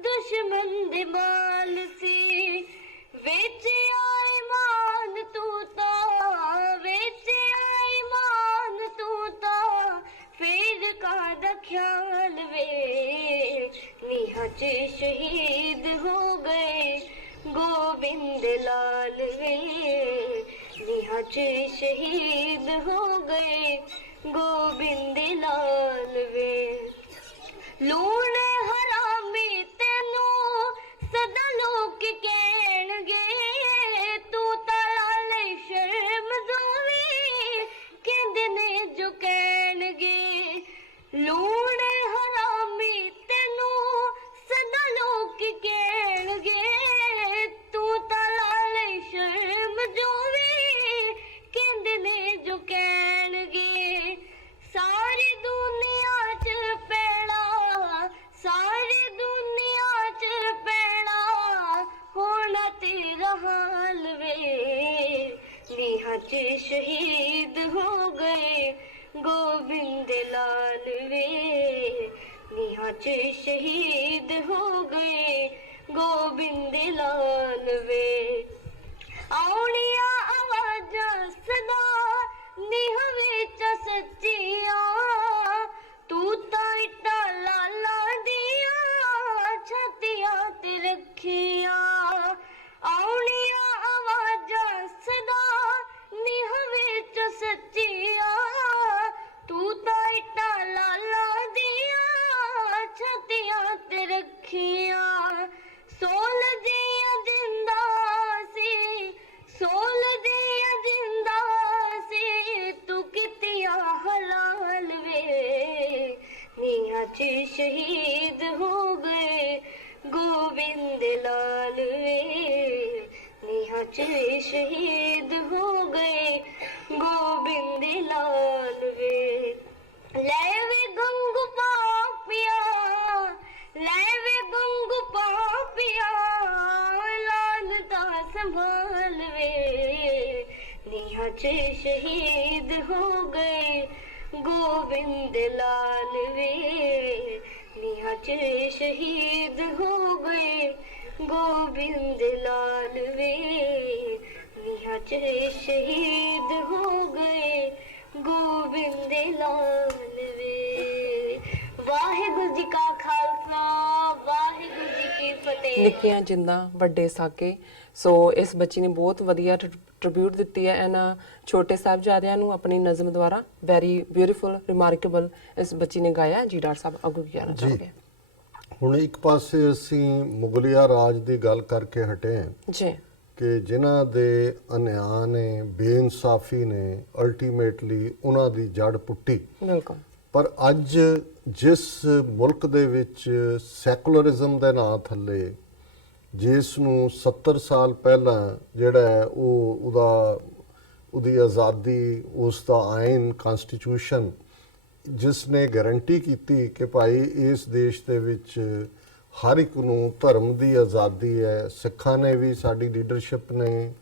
दुश्मन दे बाल से विच आए मान तू ता विच आए मान तू ता फिर कादा ख्याल वे निहा च शहीद हो गए गोविंद लाल वे निहा च शहीद हो गए गोविंद लाल वे लूण हरामी तेनू सदा लोग कहणगे तू ता लाले शर्म जोवी कहंदे ने जो कहणगे लूण हरामी तेनू सदा लोग कहणगे तू ता लाले शर्म जोवी कहंदे ने जो कहणगे सारी दुनिया च पैड़ा सारी दुनिया च पैड़ा होना तेरा हाल वे निहा च शहीद हो गए गोविंद लाल वे निहा च शहीद हो गए गोविंद लाल वे आउणिया आवाजां सदा निहा विच सच्चिया तू ता इट्टा लाला दिया छातिया ते रखिया आउणिया आवाजां सदा निहा विच सच्चिया तू ता इट्टा लाला दिया छातिया ते रखिया सोल दिया जिंदा सी सोल दिया जिंदा सी तू कितिया हलाल वे निहा च शहीद हो गए गोविंद लाल वे निहा च शहीद हो गए गोविंद लाल वे ले वे गंगू पापिया ले वे गंगू पापिया लानता संभाल वे निहा च शहीद हो गए गोविंद लाल वे निहा च शहीद हो गए गोविंद लाल वे निहा च शहीद हो गए गोविंद लाल वे वाहिगुरु जी का खालसा वाहिगुरु जी की फतेह। ਨਿੱਕੀਆਂ ਜਿੰਦਾਂ ਵੱਡੇ ਸਾਕੇ। ਸੋ ਇਸ ਬੱਚੀ ਨੇ ਬਹੁਤ ਵਧੀਆ ਟ੍ਰਿਬਿਊਟ ਦਿੱਤੀ ਹੈ ਇਹਨਾਂ ਛੋਟੇ ਸਾਹਿਬਜ਼ਾਦਿਆਂ ਨੂੰ ਆਪਣੀ ਨਜ਼ਮ ਦੁਆਰਾ। ਵੈਰੀ ਬਿਊਟੀਫੁਲ, ਰਿਮਾਰਕੇਬਲ ਇਸ ਬੱਚੀ ਨੇ ਗਾਇਆ। ਜੀ ਡਾਕਟਰ ਸਾਹਿਬ ਅੱਗੋਂ ਕੀ ਕਹਿਣਾ ਚਾਹੋਗੇ? ਹੁਣ ਇੱਕ ਪਾਸੇ ਅਸੀਂ ਮੁਗਲਿਆ ਰਾਜ ਦੀ ਗੱਲ ਕਰਕੇ ਹਟੇ ਹਾਂ ਜੀ ਕਿ ਜਿਨ੍ਹਾਂ ਦੇ ਅਨਿਆਂ ਨੇ, ਬੇਇਨਸਾਫੀ ਨੇ ਅਲਟੀਮੇਟਲੀ ਉਹਨਾਂ ਦੀ ਜੜ ਪੁੱਟੀ। ਬਿਲਕੁਲ। ਪਰ ਅੱਜ ਜਿਸ ਮੁਲਕ ਦੇ ਵਿੱਚ ਸੈਕੂਲਰਿਜ਼ਮ ਦੇ ਨਾਂ ਥੱਲੇ, ਜਿਸ ਨੂੰ 70 ਸਾਲ ਪਹਿਲਾਂ ਜਿਹੜਾ ਹੈ ਉਹਦੀ ਆਜ਼ਾਦੀ, ਉਸ ਦਾ ਆਇਨ, ਕਨਸਟੀਟਿਊਸ਼ਨ ਜਿਸ ਨੇ ਗਾਰੰਟੀ ਕੀਤੀ ਕਿ ਭਾਈ ਇਸ ਦੇਸ਼ ਦੇ ਵਿੱਚ ਹਰ ਇੱਕ ਨੂੰ ਧਰਮ ਦੀ ਆਜ਼ਾਦੀ ਹੈ। ਸਿੱਖਾਂ ਨੇ ਵੀ, ਸਾਡੀ ਲੀਡਰਸ਼ਿਪ ਨੇ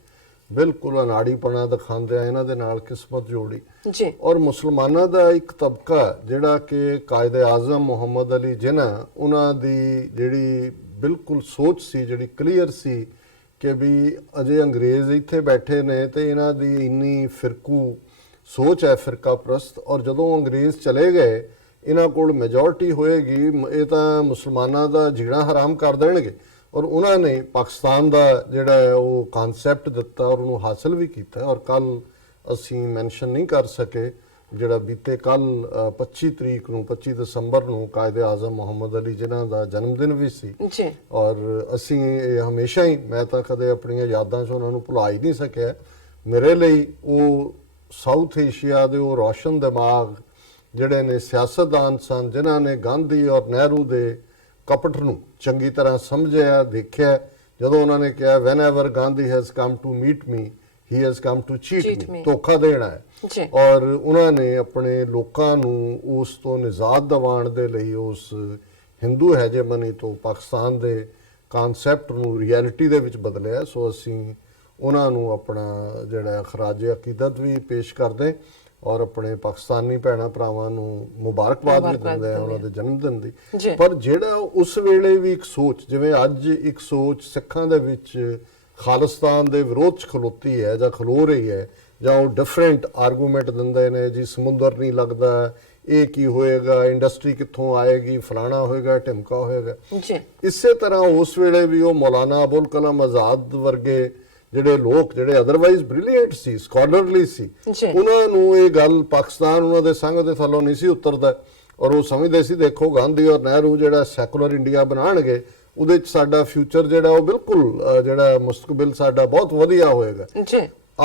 ਬਿਲਕੁਲ ਅਨਾੜੀਪਣਾ ਦਿਖਾਉਂਦਿਆਂ ਇਹਨਾਂ ਦੇ ਨਾਲ ਕਿਸਮਤ ਜੋੜੀ ਜੀ। ਔਰ ਮੁਸਲਮਾਨਾਂ ਦਾ ਇੱਕ ਤਬਕਾ ਜਿਹੜਾ ਕਿ ਕਾਇਦੇ ਆਜ਼ਮ ਮੁਹੰਮਦ ਅਲੀ ਜਿਨਾ, ਉਹਨਾਂ ਦੀ ਜਿਹੜੀ ਬਿਲਕੁਲ ਸੋਚ ਸੀ, ਜਿਹੜੀ ਕਲੀਅਰ ਸੀ ਕਿ ਵੀ ਅਜੇ ਅੰਗਰੇਜ਼ ਇੱਥੇ ਬੈਠੇ ਨੇ ਤੇ ਇਹਨਾਂ ਦੀ ਇੰਨੀ ਫਿਰਕੂ ਸੋਚ ਹੈ, ਫਿਰਕਾ ਪ੍ਰਸਤ, ਔਰ ਜਦੋਂ ਅੰਗਰੇਜ਼ ਚਲੇ ਗਏ ਇਹਨਾਂ ਕੋਲ ਮੈਜੋਰਟੀ ਹੋਏਗੀ, ਇਹ ਤਾਂ ਮੁਸਲਮਾਨਾਂ ਦਾ ਜੀਣਾ ਹਰਾਮ ਕਰ ਦੇਣਗੇ। ਔਰ ਉਹਨਾਂ ਨੇ ਪਾਕਿਸਤਾਨ ਦਾ ਜਿਹੜਾ ਹੈ ਉਹ ਕਨਸੈਪਟ ਦਿੱਤਾ ਔਰ ਉਹਨੂੰ ਹਾਸਲ ਵੀ ਕੀਤਾ। ਔਰ ਕੱਲ ਅਸੀਂ ਮੈਂਸ਼ਨ ਨਹੀਂ ਕਰ ਸਕੇ, ਜਿਹੜਾ ਬੀਤੇ ਕੱਲ 25 ਤਰੀਕ ਨੂੰ, 25 ਦਸੰਬਰ ਨੂੰ ਕਾਇਦੇ ਆਜ਼ਮ ਮੁਹੰਮਦ ਅਲੀ ਜਿਨ੍ਹਾਂ ਦਾ ਜਨਮ ਦਿਨ ਵੀ ਸੀ ਜੀ। ਔਰ ਅਸੀਂ ਇਹ ਹਮੇਸ਼ਾ ਹੀ, ਮੈਂ ਤਾਂ ਕਦੇ ਆਪਣੀਆਂ ਯਾਦਾਂ 'ਚ ਉਹਨਾਂ ਨੂੰ ਭੁਲਾ ਹੀ ਨਹੀਂ ਸਕਿਆ। ਮੇਰੇ ਲਈ ਉਹ ਸਾਊਥ ਏਸ਼ੀਆ ਦੇ ਉਹ ਰੋਸ਼ਨ ਦਿਮਾਗ ਜਿਹੜੇ ਨੇ ਸਿਆਸਤਦਾਨ ਸਨ, ਜਿਨ੍ਹਾਂ ਨੇ ਗਾਂਧੀ ਔਰ ਨਹਿਰੂ ਦੇ ਕਪਟ ਨੂੰ ਚੰਗੀ ਤਰ੍ਹਾਂ ਸਮਝਿਆ, ਦੇਖਿਆ। ਜਦੋਂ ਉਹਨਾਂ ਨੇ ਕਿਹਾ whenever Gandhi has come to meet me he has come to cheat me, ਧੋਖਾ ਦੇਣਾ ਹੈ। ਔਰ ਉਹਨਾਂ ਨੇ ਆਪਣੇ ਲੋਕਾਂ ਨੂੰ ਉਸ ਤੋਂ ਨਿਜ਼ਾਤ ਦਿਵਾਉਣ ਦੇ ਲਈ ਉਸ ਹਿੰਦੂ ਹੈਜੇਮਨੀ ਤੋਂ ਪਾਕਿਸਤਾਨ ਦੇ ਕਨਸੈਪਟ ਨੂੰ ਰਿਐਲਿਟੀ ਦੇ ਵਿੱਚ ਬਦਲਿਆ। ਸੋ ਅਸੀਂ ਉਹਨਾਂ ਨੂੰ ਆਪਣਾ ਜਿਹੜਾ ਖਰਾਜੇ ਅਕੀਦਤ ਵੀ ਪੇਸ਼ ਕਰਦੇ ਔਰ ਆਪਣੇ ਪਾਕਿਸਤਾਨੀ ਭੈਣਾਂ ਭਰਾਵਾਂ ਨੂੰ ਮੁਬਾਰਕਬਾਦ ਵੀ ਦਿੰਦੇ ਆ ਉਹਨਾਂ ਦੇ ਜਨਮ ਦਿਨ ਦੀ। ਪਰ ਜਿਹੜਾ ਉਸ ਵੇਲੇ ਵੀ ਇੱਕ ਸੋਚ, ਜਿਵੇਂ ਅੱਜ ਇੱਕ ਸੋਚ ਸਿੱਖਾਂ ਦੇ ਵਿੱਚ ਖਾਲਿਸਤਾਨ ਦੇ ਵਿਰੋਧ 'ਚ ਖਲੋਤੀ ਹੈ ਜਾਂ ਖਲੋ ਰਹੀ ਹੈ, ਜਾਂ ਉਹ ਡਿਫਰੈਂਟ ਆਰਗੂਮੈਂਟ ਦਿੰਦੇ ਨੇ ਜੀ ਸਮੁੰਦਰ ਨਹੀਂ ਲੱਗਦਾ, ਇਹ ਕੀ ਹੋਏਗਾ, ਇੰਡਸਟਰੀ ਕਿੱਥੋਂ ਆਏਗੀ, ਫਲਾਣਾ ਹੋਏਗਾ, ਢਿਮਕਾ ਹੋਏਗਾ। ਇਸੇ ਤਰ੍ਹਾਂ ਉਸ ਵੇਲੇ ਵੀ ਉਹ ਮੌਲਾਨਾ ਅਬੁਲ ਕਲਾਮ ਆਜ਼ਾਦ ਵਰਗੇ ਜਿਹੜੇ ਲੋਕ, ਜਿਹੜੇ ਅਦਰਵਾਈਜ਼ ਬ੍ਰਿਲੀਅੰਟ ਸੀ, ਸਕਾਲਰਲੀ ਸੀ, ਉਹਨਾਂ ਨੂੰ ਇਹ ਗੱਲ ਪਾਕਿਸਤਾਨ ਉਹਨਾਂ ਦੇ ਸੰਗ ਦੇ ਥੱਲੋਂ ਨਹੀਂ ਸੀ ਉਤਰਦਾ। ਔਰ ਉਹ ਸਮਝਦੇ ਸੀ ਦੇਖੋ ਗਾਂਧੀ ਔਰ ਨਹਿਰੂ ਜਿਹੜਾ ਸੈਕੂਲਰ ਇੰਡੀਆ ਬਣਾਉਣਗੇ, ਉਹਦੇ 'ਚ ਸਾਡਾ ਫਿਊਚਰ ਜਿਹੜਾ ਉਹ ਬਿਲਕੁਲ ਜਿਹੜਾ ਮੁਸਤਕਬਲ ਸਾਡਾ ਬਹੁਤ ਵਧੀਆ ਹੋਏਗਾ।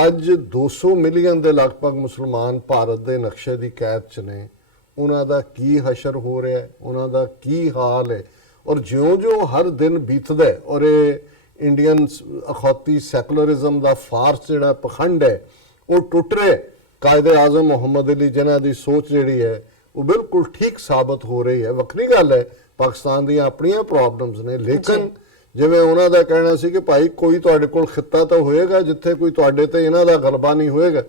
ਅੱਜ 200 ਮਿਲੀਅਨ ਦੇ ਲਗਭਗ ਮੁਸਲਮਾਨ ਭਾਰਤ ਦੇ ਨਕਸ਼ੇ ਦੀ ਕੈਦ 'ਚ ਨੇ। ਉਹਨਾਂ ਦਾ ਕੀ ਹਸ਼ਰ ਹੋ ਰਿਹਾ ਹੈ, ਉਹਨਾਂ ਦਾ ਕੀ ਹਾਲ ਹੈ। ਔਰ ਜਿਉਂ-ਜਿਉਂ ਹਰ ਦਿਨ ਬੀਤਦਾ ਔਰ ਇਹ ਇੰਡੀਅਨ ਅਖੌਤੀ ਸੈਕੂਲਰਿਜ਼ਮ ਦਾ ਫਾਰਸ ਜਿਹੜਾ ਪਖੰਡ ਹੈ ਉਹ ਟੁੱਟ ਰਿਹਾ। ਕਾਇਦੇ ਆਜ਼ਮ ਮੁਹੰਮਦ ਅਲੀ ਜਿਨ੍ਹਾਂ ਦੀ ਸੋਚ ਜਿਹੜੀ ਹੈ ਉਹ ਬਿਲਕੁਲ ਠੀਕ ਸਾਬਤ ਹੋ ਰਹੀ ਹੈ। ਵੱਖਰੀ ਗੱਲ ਹੈ ਪਾਕਿਸਤਾਨ ਦੀਆਂ ਆਪਣੀਆਂ ਪ੍ਰੋਬਲਮਸ ਨੇ, ਲੇਕਿਨ ਜਿਵੇਂ ਉਹਨਾਂ ਦਾ ਕਹਿਣਾ ਸੀ ਕਿ ਭਾਈ ਕੋਈ ਤੁਹਾਡੇ ਕੋਲ ਖਿੱਤਾ ਤਾਂ ਹੋਏਗਾ ਜਿੱਥੇ ਕੋਈ ਤੁਹਾਡੇ ਤੇ ਇਹਨਾਂ ਦਾ ਗਲਬਾ ਨਹੀਂ ਹੋਏਗਾ।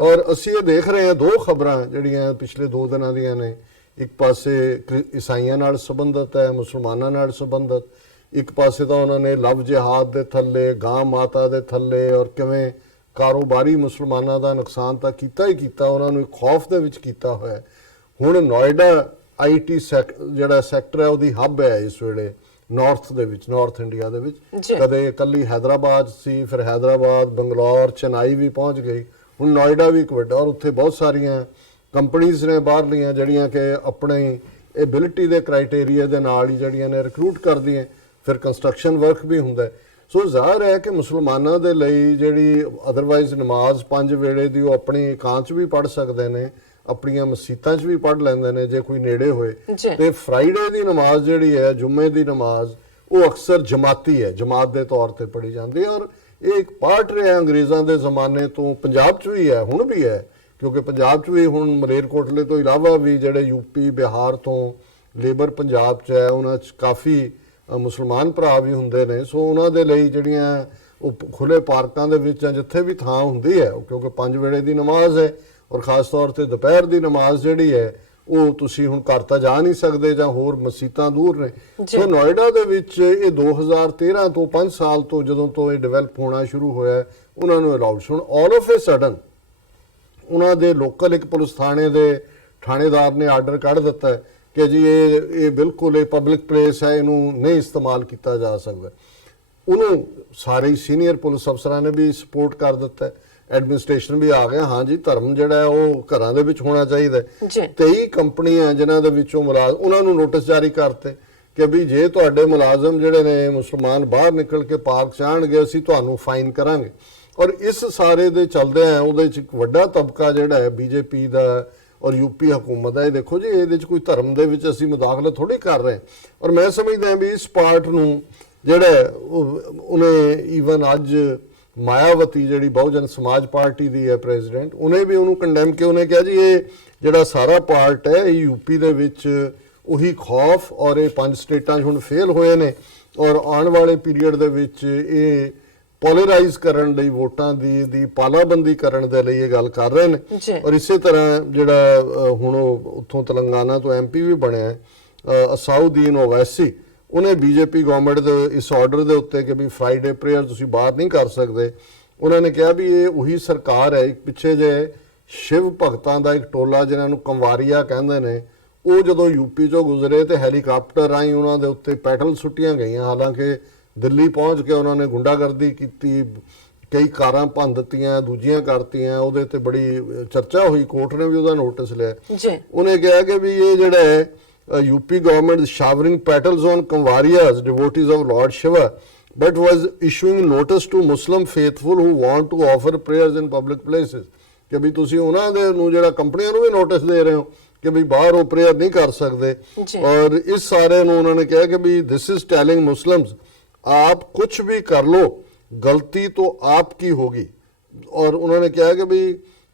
ਔਰ ਅਸੀਂ ਇਹ ਦੇਖ ਰਹੇ ਹਾਂ, ਦੋ ਖਬਰਾਂ ਜਿਹੜੀਆਂ ਪਿਛਲੇ 2 ਦਿਨਾਂ ਦੀਆਂ ਨੇ, ਇੱਕ ਪਾਸੇ ਈਸਾਈਆਂ ਨਾਲ ਸੰਬੰਧਿਤ ਹੈ, ਮੁਸਲਮਾਨਾਂ ਨਾਲ ਸੰਬੰਧਿਤ। ਇੱਕ ਪਾਸੇ ਤਾਂ ਉਹਨਾਂ ਨੇ ਲਵ ਜਿਹਾਦ ਦੇ ਥੱਲੇ, ਗਾਂ ਮਾਤਾ ਦੇ ਥੱਲੇ ਔਰ ਕਿਵੇਂ ਕਾਰੋਬਾਰੀ ਮੁਸਲਮਾਨਾਂ ਦਾ ਨੁਕਸਾਨ ਤਾਂ ਕੀਤਾ ਹੀ ਕੀਤਾ, ਉਹਨਾਂ ਨੂੰ ਖੌਫ ਦੇ ਵਿੱਚ ਕੀਤਾ ਹੋਇਆ। ਹੁਣ ਨੋਇਡਾ IT ਜਿਹੜਾ ਸੈਕਟਰ ਹੈ ਉਹਦੀ ਹੱਬ ਹੈ ਇਸ ਵੇਲੇ ਨਾਰਥ ਦੇ ਵਿੱਚ, ਨਾਰਥ ਇੰਡੀਆ ਦੇ ਵਿੱਚ। ਕਦੇ ਇਕੱਲੀ ਹੈਦਰਾਬਾਦ ਸੀ, ਫਿਰ ਹੈਦਰਾਬਾਦ, ਬੰਗਲੌਰ, ਚੇਨਈ ਵੀ ਪਹੁੰਚ ਗਈ, ਹੁਣ ਨੋਇਡਾ ਵੀ ਇੱਕ ਵੱਡਾ। ਔਰ ਉੱਥੇ ਬਹੁਤ ਸਾਰੀਆਂ ਕੰਪਨੀਆਂ ਨੇ ਬਾਹਰਲੀਆਂ ਜਿਹੜੀਆਂ ਕਿ ਆਪਣੀ ਐਬਿਲਿਟੀ ਦੇ ਕ੍ਰਾਈਟੇਰੀਆ ਦੇ ਨਾਲ ਹੀ ਜਿਹੜੀਆਂ ਨੇ ਰਿਕਰੂਟ ਕਰਦੀਆਂ, ਫਿਰ ਕੰਸਟਰਕਸ਼ਨ ਵਰਕ ਵੀ ਹੁੰਦਾ। ਸੋ ਜ਼ਾਹਰ ਹੈ ਕਿ ਮੁਸਲਮਾਨਾਂ ਦੇ ਲਈ ਜਿਹੜੀ ਅਦਰਵਾਈਜ਼ ਨਮਾਜ਼ 5 ਵੇਲੇ ਦੀ ਉਹ ਆਪਣੀ ਇਕਾਂਤ 'ਚ ਵੀ ਪੜ੍ਹ ਸਕਦੇ ਨੇ, ਆਪਣੀਆਂ ਮਸੀਤਾਂ 'ਚ ਵੀ ਪੜ੍ਹ ਲੈਂਦੇ ਨੇ ਜੇ ਕੋਈ ਨੇੜੇ ਹੋਏ। ਤੇ ਫਰਾਈਡੇ ਦੀ ਨਮਾਜ਼ ਜਿਹੜੀ ਹੈ, ਜੁਮੇ ਦੀ ਨਮਾਜ਼, ਉਹ ਅਕਸਰ ਜਮਾਤੀ ਹੈ, ਜਮਾਤ ਦੇ ਤੌਰ ਤੇ ਪੜ੍ਹੀ ਜਾਂਦੀ ਹੈ। ਔਰ ਇਹ ਇੱਕ ਪਾਰਟ ਰਿਹਾ ਅੰਗਰੇਜ਼ਾਂ ਦੇ ਜ਼ਮਾਨੇ ਤੋਂ, ਪੰਜਾਬ 'ਚ ਵੀ ਹੈ, ਹੁਣ ਵੀ ਹੈ, ਕਿਉਂਕਿ ਪੰਜਾਬ 'ਚ ਵੀ ਹੁਣ ਮਲੇਰਕੋਟਲੇ ਤੋਂ ਇਲਾਵਾ ਵੀ ਜਿਹੜੇ UP ਬਿਹਾਰ ਤੋਂ ਲੇਬਰ ਪੰਜਾਬ 'ਚ ਹੈ, ਉਹਨਾਂ 'ਚ ਕਾਫੀ ਮੁਸਲਮਾਨ ਭਰਾ ਵੀ ਹੁੰਦੇ ਨੇ। ਸੋ ਉਹਨਾਂ ਦੇ ਲਈ ਜਿਹੜੀਆਂ ਉਹ ਖੁੱਲੇ ਪਾਰਕਾਂ ਦੇ ਵਿੱਚ ਜਿੱਥੇ ਵੀ ਥਾਂ ਹੁੰਦੀ ਹੈ, ਕਿਉਂਕਿ 5 ਵੇਲੇ ਦੀ ਨਮਾਜ਼ ਹੈ ਔਰ ਖਾਸ ਤੌਰ ਤੇ ਦੁਪਹਿਰ ਦੀ ਨਮਾਜ਼ ਜਿਹੜੀ ਹੈ ਉਹ ਤੁਸੀਂ ਹੁਣ ਘਰ ਤਾਂ ਜਾ ਨਹੀਂ ਸਕਦੇ ਜਾਂ ਹੋਰ ਮਸੀਤਾਂ ਦੂਰ ਨੇ। ਸੋ ਨੋਇਡਾ ਦੇ ਵਿੱਚ ਇਹ 2013 ਤੋਂ 5 ਸਾਲ ਤੋਂ ਜਦੋਂ ਤੋਂ ਇਹ ਡਿਵੈਲਪ ਹੋਣਾ ਸ਼ੁਰੂ ਹੋਇਆ, ਉਹਨਾਂ ਨੂੰ ਅਲਾਉਡ। ਹੁਣ ਆਲ ਆਫ ਏ ਸਡਨ ਉਹਨਾਂ ਦੇ ਲੋਕਲ ਇੱਕ ਪੁਲਿਸ ਥਾਣੇ ਦੇ ਥਾਣੇਦਾਰ ਨੇ ਆਰਡਰ ਕੱਢ ਦਿੱਤਾ ਕਿ ਜੀ ਇਹ ਬਿਲਕੁਲ ਇਹ ਪਬਲਿਕ ਪਲੇਸ ਹੈ, ਇਹਨੂੰ ਨਹੀਂ ਇਸਤੇਮਾਲ ਕੀਤਾ ਜਾ ਸਕਦਾ। ਉਹਨੂੰ ਸਾਰੇ ਸੀਨੀਅਰ ਪੁਲਿਸ ਅਫਸਰਾਂ ਨੇ ਵੀ ਸਪੋਰਟ ਕਰ ਦਿੱਤਾ, ਐਡਮਿਨਿਸਟ੍ਰੇਸ਼ਨ ਵੀ ਆ ਗਿਆ, ਹਾਂ ਜੀ ਧਰਮ ਜਿਹੜਾ ਹੈ ਉਹ ਘਰਾਂ ਦੇ ਵਿੱਚ ਹੋਣਾ ਚਾਹੀਦਾ ਹੈ। 23 ਕੰਪਨੀਆਂ ਜਿਨ੍ਹਾਂ ਦੇ ਵਿੱਚੋਂ ਮੁਲਾਜ਼ਮ, ਉਹਨਾਂ ਨੂੰ ਨੋਟਿਸ ਜਾਰੀ ਕਰਤੇ ਕਿ ਵੀ ਜੇ ਤੁਹਾਡੇ ਮੁਲਾਜ਼ਮ ਜਿਹੜੇ ਨੇ ਮੁਸਲਮਾਨ ਬਾਹਰ ਨਿਕਲ ਕੇ ਪਾਰਕ ਜਾਣਗੇ ਅਸੀਂ ਤੁਹਾਨੂੰ ਫਾਈਨ ਕਰਾਂਗੇ। ਔਰ ਇਸ ਸਾਰੇ ਦੇ ਚੱਲਦੇ ਆ ਉਹਦੇ ਚ ਇੱਕ ਵੱਡਾ ਤਬਕਾ ਜਿਹੜਾ ਹੈ ਬੀਜੇਪੀ ਦਾ ਔਰ ਯੂਪੀ ਹਕੂਮਤ ਹੈ, ਇਹ ਦੇਖੋ ਜੀ ਇਹਦੇ ਚ ਕੋਈ ਧਰਮ ਦੇ ਵਿੱਚ ਅਸੀਂ ਮੁਦਾਖਲਤ ਥੋੜੀ ਕਰ ਰਹੇ। ਔਰ ਮੈਂ ਸਮਝਦਾ ਵੀ ਇਸ ਪਾਰਟ ਨੂੰ ਜਿਹੜਾ ਉਹਨੇ ਈਵਨ ਅੱਜ ਮਾਇਆਵਤੀ ਜਿਹੜੀ ਬਹੁਜਨ ਸਮਾਜ ਪਾਰਟੀ ਦੀ ਹੈ ਪ੍ਰੈਜ਼ੀਡੈਂਟ, ਉਹਨੇ ਵੀ ਉਹਨੂੰ ਕੰਡੈਮ ਕਿ ਉਹਨੇ ਕਿਹਾ ਜੀ ਇਹ ਜਿਹੜਾ ਸਾਰਾ ਪਾਰਟ ਹੈ ਇਹ ਯੂਪੀ ਦੇ ਵਿੱਚ ਉਹੀ ਖੌਫ ਔਰ ਇਹ 5 ਸਟੇਟਾਂ 'ਚ ਹੁਣ ਫੇਲ ਹੋਏ ਨੇ ਔਰ ਆਉਣ ਵਾਲੇ ਪੀਰੀਅਡ ਦੇ ਵਿੱਚ ਇਹ ਪੋਲਰਾਈਜ਼ ਕਰਨ ਲਈ ਵੋਟਾਂ ਦੀ ਪਾਲਾਬੰਦੀ ਕਰਨ ਦੇ ਲਈ ਇਹ ਗੱਲ ਕਰ ਰਹੇ ਨੇ। ਔਰ ਇਸੇ ਤਰ੍ਹਾਂ ਜਿਹੜਾ ਹੁਣ ਉੱਥੋਂ ਤੇਲੰਗਾਨਾ ਤੋਂ ਐਮਪੀ ਵੀ ਬਣਿਆ ਅਸਾਉਦੀਨ ਓਵੈਸੀ, ਉਹਨੇ ਬੀਜੇਪੀ ਗਵਰਨਮੈਂਟ ਦੇ ਇਸ ਆਰਡਰ ਦੇ ਉੱਤੇ ਕਿ ਵੀ ਫਰਾਈਡੇ ਪ੍ਰੇਅਰ ਤੁਸੀਂ ਬਾਹਰ ਨਹੀਂ ਕਰ ਸਕਦੇ, ਉਹਨਾਂ ਨੇ ਕਿਹਾ ਵੀ ਇਹ ਉਹੀ ਸਰਕਾਰ ਹੈ। ਇੱਕ ਪਿੱਛੇ ਜੇ ਸ਼ਿਵ ਭਗਤਾਂ ਦਾ ਇੱਕ ਟੋਲਾ ਜਿਹਨਾਂ ਨੂੰ ਕੰਵਾਰੀਆ ਕਹਿੰਦੇ ਨੇ, ਉਹ ਜਦੋਂ ਯੂਪੀ ਚੋਂ ਗੁਜ਼ਰੇ ਤੇ ਹੈਲੀਕਾਪਟਰ ਰਾਹੀਂ ਉਹਨਾਂ ਦੇ ਉੱਤੇ ਪੈਟਲ ਸੁੱਟੀਆਂ ਗਈਆਂ, ਹਾਲਾਂਕਿ ਦਿੱਲੀ ਪਹੁੰਚ ਕੇ ਉਹਨਾਂ ਨੇ ਗੁੰਡਾਗਰਦੀ ਕੀਤੀ, ਕਈ ਕਾਰਾਂ ਭੰਨ ਦਿੱਤੀਆਂ, ਦੂਜੀਆਂ ਕਰਤੀਆਂ, ਉਹਦੇ ਤੇ ਬੜੀ ਚਰਚਾ ਹੋਈ, ਕੋਰਟ ਨੇ ਵੀ ਉਹਦਾ ਨੋਟਿਸ ਲਿਆ। ਉਹਨੇ ਕਿਹਾ ਕਿ ਵੀ ਇਹ ਜਿਹੜਾ ਹੈ UP government is showering petals on Kanwarias, devotees of Lord Shiva, but was issuing notice to Muslim faithful who want to offer prayers in public places. ਕਿ ਵੀ ਤੁਸੀਂ ਉਹਨਾਂ ਦੇ ਨੂੰ ਜਿਹੜਾ ਕੰਪਨੀਆਂ ਨੂੰ ਵੀ ਨੋਟਿਸ ਦੇ ਰਹੇ ਹੋ ਕਿ ਵੀ ਬਾਹਰ ਉਹ ਪ੍ਰੇਅਰ ਨਹੀਂ ਕਰ ਸਕਦੇ। ਔਰ ਇਸ ਸਾਰੇ ਨੂੰ ਉਹਨਾਂ ਨੇ ਕਿਹਾ ਕਿ ਵੀ this is telling Muslims आप कुछ भी कर लो, गलती तो आपकी होगी। और उन्होंने कहा कि भी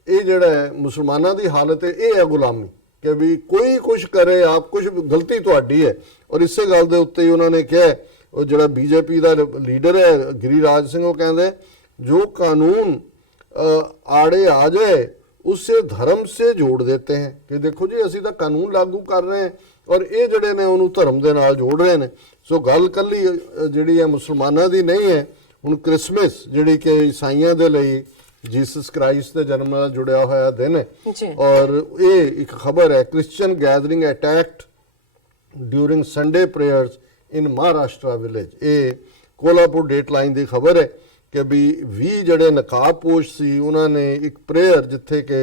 ये जड़ा है मुसलमाना की हालत है, ये है गुलामी कि भी कोई कुछ करे, आप कुछ गलती तुहाडी है। और इसे गल दे उत्ते ही उन्होंने कहा, वो जड़ा बीजेपी का लीडर है गिरिराज सिंह, वो कहते जो कानून आड़े आ जाए उसे धर्म से जोड़ देते हैं कि देखो जी असी तो कानून लागू कर रहे हैं और ये जड़े ने उन्होंने धर्म के नाल जोड़ रहे हैं। सो गल कल्ली जिहड़ी है मुसलमाना दी नहीं है। हुण क्रिसमस जिहड़ी कि ईसाइयां दे लई जीसस क्राइस्ट के जन्म नाल जुड़िया होया दिन है। और ये एक खबर है, Christian gathering attacked during Sunday prayers in Maharashtra village. ये कोल्हापुर डेट लाइन की खबर है कि भी 20 जड़े नकाबपोश सी उन्होंने एक प्रेयर जिथे के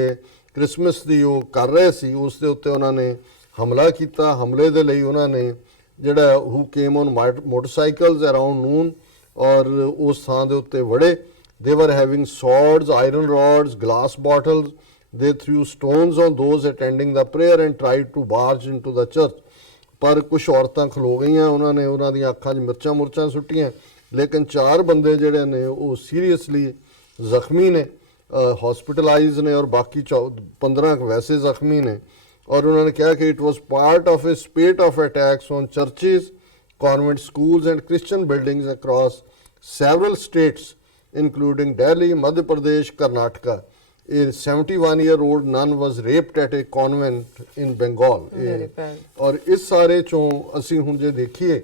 क्रिसमस की वो कर रहे सी उस दे उत्ते उन्होंने हमला किया। हमले दे लई उन्होंने जड़ा who came on motorcycles around noon और उस थां दे उत्ते वड़े। They were having swords, iron rods, glass bottles. They threw stones on those attending the prayer and tried to barge into the church. पर कुछ औरतां खलो गई, उन्होंने उन्हों दी अखां 'च मिर्चां मुर्चां सुट्टियां, लेकिन 4 बंदे जिहड़े ने वो सीरीयसली जख्मी ने, हॉस्पिटलाइज ने और बाकी 15 वैसे जख्मी ने। और उन्होंने कहा कि it was part of A स्पेट of attacks on churches, convent schools and Christian buildings across several states including Delhi, Madhya Pradesh, Karnataka. A 71-year-old nun was raped at a convent in Bengal। और इस सारे चों असी हुण जे देखिए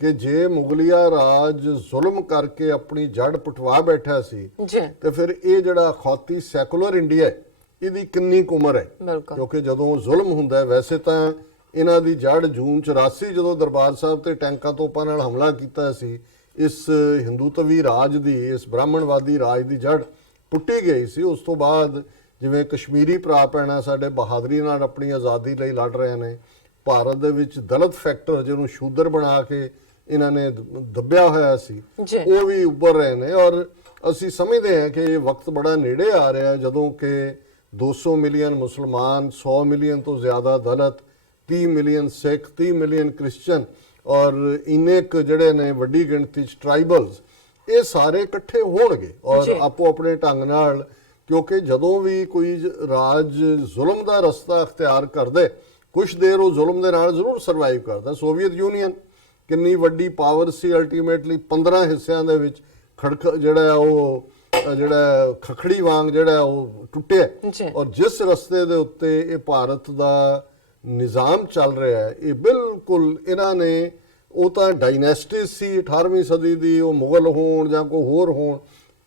कि जे मुगलिया राज जुल्म करके अपनी जड़ पुटवा बैठा सी ते फिर ये जड़ा अखौती सैकुलर इंडिया है ਇਹਦੀ ਕਿੰਨੀ ਕੁ ਉਮਰ ਹੈ। ਕਿਉਂਕਿ ਜਦੋਂ ਜ਼ੁਲਮ ਹੁੰਦਾ ਹੈ, ਵੈਸੇ ਤਾਂ ਇਹਨਾਂ ਦੀ ਜੜ ਜੂਨ 84 ਜਦੋਂ ਦਰਬਾਰ ਸਾਹਿਬ ਤੇ ਟੈਂਕਾਂ ਤੋਪਾਂ ਨਾਲ ਹਮਲਾ ਕੀਤਾ ਸੀ, ਇਸ ਹਿੰਦੂਤਵੀ ਰਾਜ ਦੀ, ਇਸ ਬ੍ਰਾਹਮਣਵਾਦੀ ਰਾਜ ਦੀ ਜੜ ਪੁੱਟੀ ਗਈ ਸੀ। ਉਸ ਤੋਂ ਬਾਅਦ ਜਿਵੇਂ ਕਸ਼ਮੀਰੀ ਭਰਾ ਭੈਣਾਂ ਸਾਡੇ ਬਹਾਦਰੀ ਨਾਲ ਆਪਣੀ ਆਜ਼ਾਦੀ ਲਈ ਲੜ ਰਹੇ ਨੇ, ਭਾਰਤ ਦੇ ਵਿੱਚ ਦਲਿਤ ਫੈਕਟਰ ਜਿਹਨੂੰ ਸ਼ੂਦਰ ਬਣਾ ਕੇ ਇਹਨਾਂ ਨੇ ਦੱਬਿਆ ਹੋਇਆ ਸੀ, ਉਹ ਵੀ ਉੱਭਰ ਰਹੇ ਨੇ। ਔਰ ਅਸੀਂ ਸਮਝਦੇ ਹਾਂ ਕਿ ਇਹ ਵਕਤ ਬੜਾ ਨੇੜੇ ਆ ਰਿਹਾ ਜਦੋਂ ਕਿ 200 ਮਿਲੀਅਨ ਮੁਸਲਮਾਨ, 100 ਮਿਲੀਅਨ ਤੋਂ ਜ਼ਿਆਦਾ ਦਲਿਤ, 30 ਮਿਲੀਅਨ ਸਿੱਖ, 30 ਮਿਲੀਅਨ ਕ੍ਰਿਸਚਨ ਔਰ ਇੰਨੇ ਕੁ ਜਿਹੜੇ ਨੇ ਵੱਡੀ ਗਿਣਤੀ 'ਚ ਟ੍ਰਾਈਬਲਸ, ਇਹ ਸਾਰੇ ਇਕੱਠੇ ਹੋਣਗੇ ਔਰ ਆਪੋ ਆਪਣੇ ਢੰਗ ਨਾਲ। ਕਿਉਂਕਿ ਜਦੋਂ ਵੀ ਕੋਈ ਰਾਜ ਜ਼ੁਲਮ ਦਾ ਰਸਤਾ ਅਖਤਿਆਰ ਕਰਦੇ, ਕੁਛ ਦੇਰ ਉਹ ਜ਼ੁਲਮ ਦੇ ਨਾਲ ਜ਼ਰੂਰ ਸਰਵਾਈਵ ਕਰਦਾ। ਸੋਵੀਅਤ ਯੂਨੀਅਨ ਕਿੰਨੀ ਵੱਡੀ ਪਾਵਰ ਸੀ, ਅਲਟੀਮੇਟਲੀ 15 ਹਿੱਸਿਆਂ ਦੇ ਵਿੱਚ ਜਿਹੜਾ ਉਹ ਜਿਹੜਾ ਖਖੜੀ ਵਾਂਗ ਜਿਹੜਾ ਉਹ ਟੁੱਟਿਆ। ਔਰ ਜਿਸ ਰਸਤੇ ਦੇ ਉੱਤੇ ਇਹ ਭਾਰਤ ਦਾ ਨਿਜ਼ਾਮ ਚੱਲ ਰਿਹਾ ਹੈ, ਇਹ ਬਿਲਕੁਲ ਇਹਨਾਂ ਨੇ, ਉਹ ਤਾਂ ਡਾਇਨੈਸਟੀ ਸੀ 18ਵੀਂ ਸਦੀ ਦੀ, ਉਹ ਮੁਗਲ ਹੋਣ ਜਾਂ ਕੋਈ ਹੋਰ ਹੋਣ,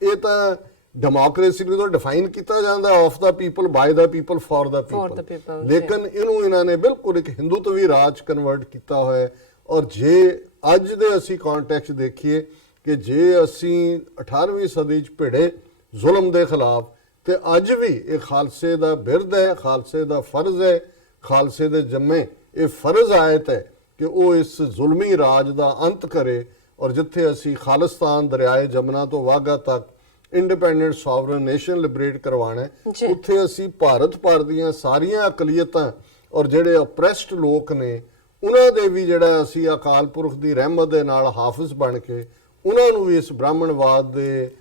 ਇਹ ਤਾਂ ਡੈਮੋਕ੍ਰੇਸੀ ਨੂੰ ਤਾਂ ਡਿਫਾਈਨ ਕੀਤਾ ਜਾਂਦਾ of the people, by the people, for the For the people, people, ਲੇਕਿਨ ਇਹਨੂੰ ਇਹਨਾਂ ਨੇ ਬਿਲਕੁਲ ਇੱਕ ਹਿੰਦੂਤਵੀ ਰਾਜ ਕਨਵਰਟ ਕੀਤਾ ਹੋਇਆ ਹੈ। ਔਰ ਜੇ ਅੱਜ ਦੇ ਅਸੀਂ ਕੰਟੈਕਸਟ ਦੇਖੀਏ ਕਿ ਜੇ ਅਸੀਂ 18ਵੀਂ ਸਦੀ 'ਚ ਭਿੜੇ ਜ਼ੁਲਮ ਦੇ ਖਿਲਾਫ, ਤੇ ਅੱਜ ਵੀ ਇਹ ਖਾਲਸੇ ਦਾ ਬਿਰਦ ਹੈ, ਖਾਲਸੇ ਦਾ ਫਰਜ਼ ਹੈ, ਖਾਲਸੇ ਦੇ ਜੰਮੇ ਇਹ ਫਰਜ਼ ਆਇਤ ਹੈ ਕਿ ਉਹ ਇਸ ਜ਼ੁਲਮੀ ਰਾਜ ਦਾ ਅੰਤ ਕਰੇ। ਔਰ ਜਿੱਥੇ ਅਸੀਂ ਖਾਲਿਸਤਾਨ ਦਰਿਆਏ ਜਮਨਾ ਤੋਂ ਵਾਘਾ ਤੱਕ ਇੰਡੀਪੈਂਡੈਂਟ ਸੋਵਰਨ ਨੇਸ਼ਨ ਲਿਬਰੇਟ ਕਰਵਾਉਣਾ ਹੈ, ਜੀ। ਉੱਥੇ ਅਸੀਂ ਭਾਰਤ ਭਰ ਦੀਆਂ ਸਾਰੀਆਂ ਅਕਲੀਅਤਾਂ ਔਰ ਜਿਹੜੇ ਅਪਰੈਸਡ ਲੋਕ ਨੇ ਉਹਨਾਂ ਦੇ ਵੀ ਜਿਹੜਾ ਅਸੀਂ ਅਕਾਲ ਪੁਰਖ ਦੀ ਰਹਿਮਤ ਦੇ ਨਾਲ ਹਾਫਿਜ਼ ਬਣ ਕੇ ਉਹਨਾਂ ਨੂੰ ਵੀ ਇਸ ਬ੍ਰਾਹਮਣਵਾਦ ਦੇ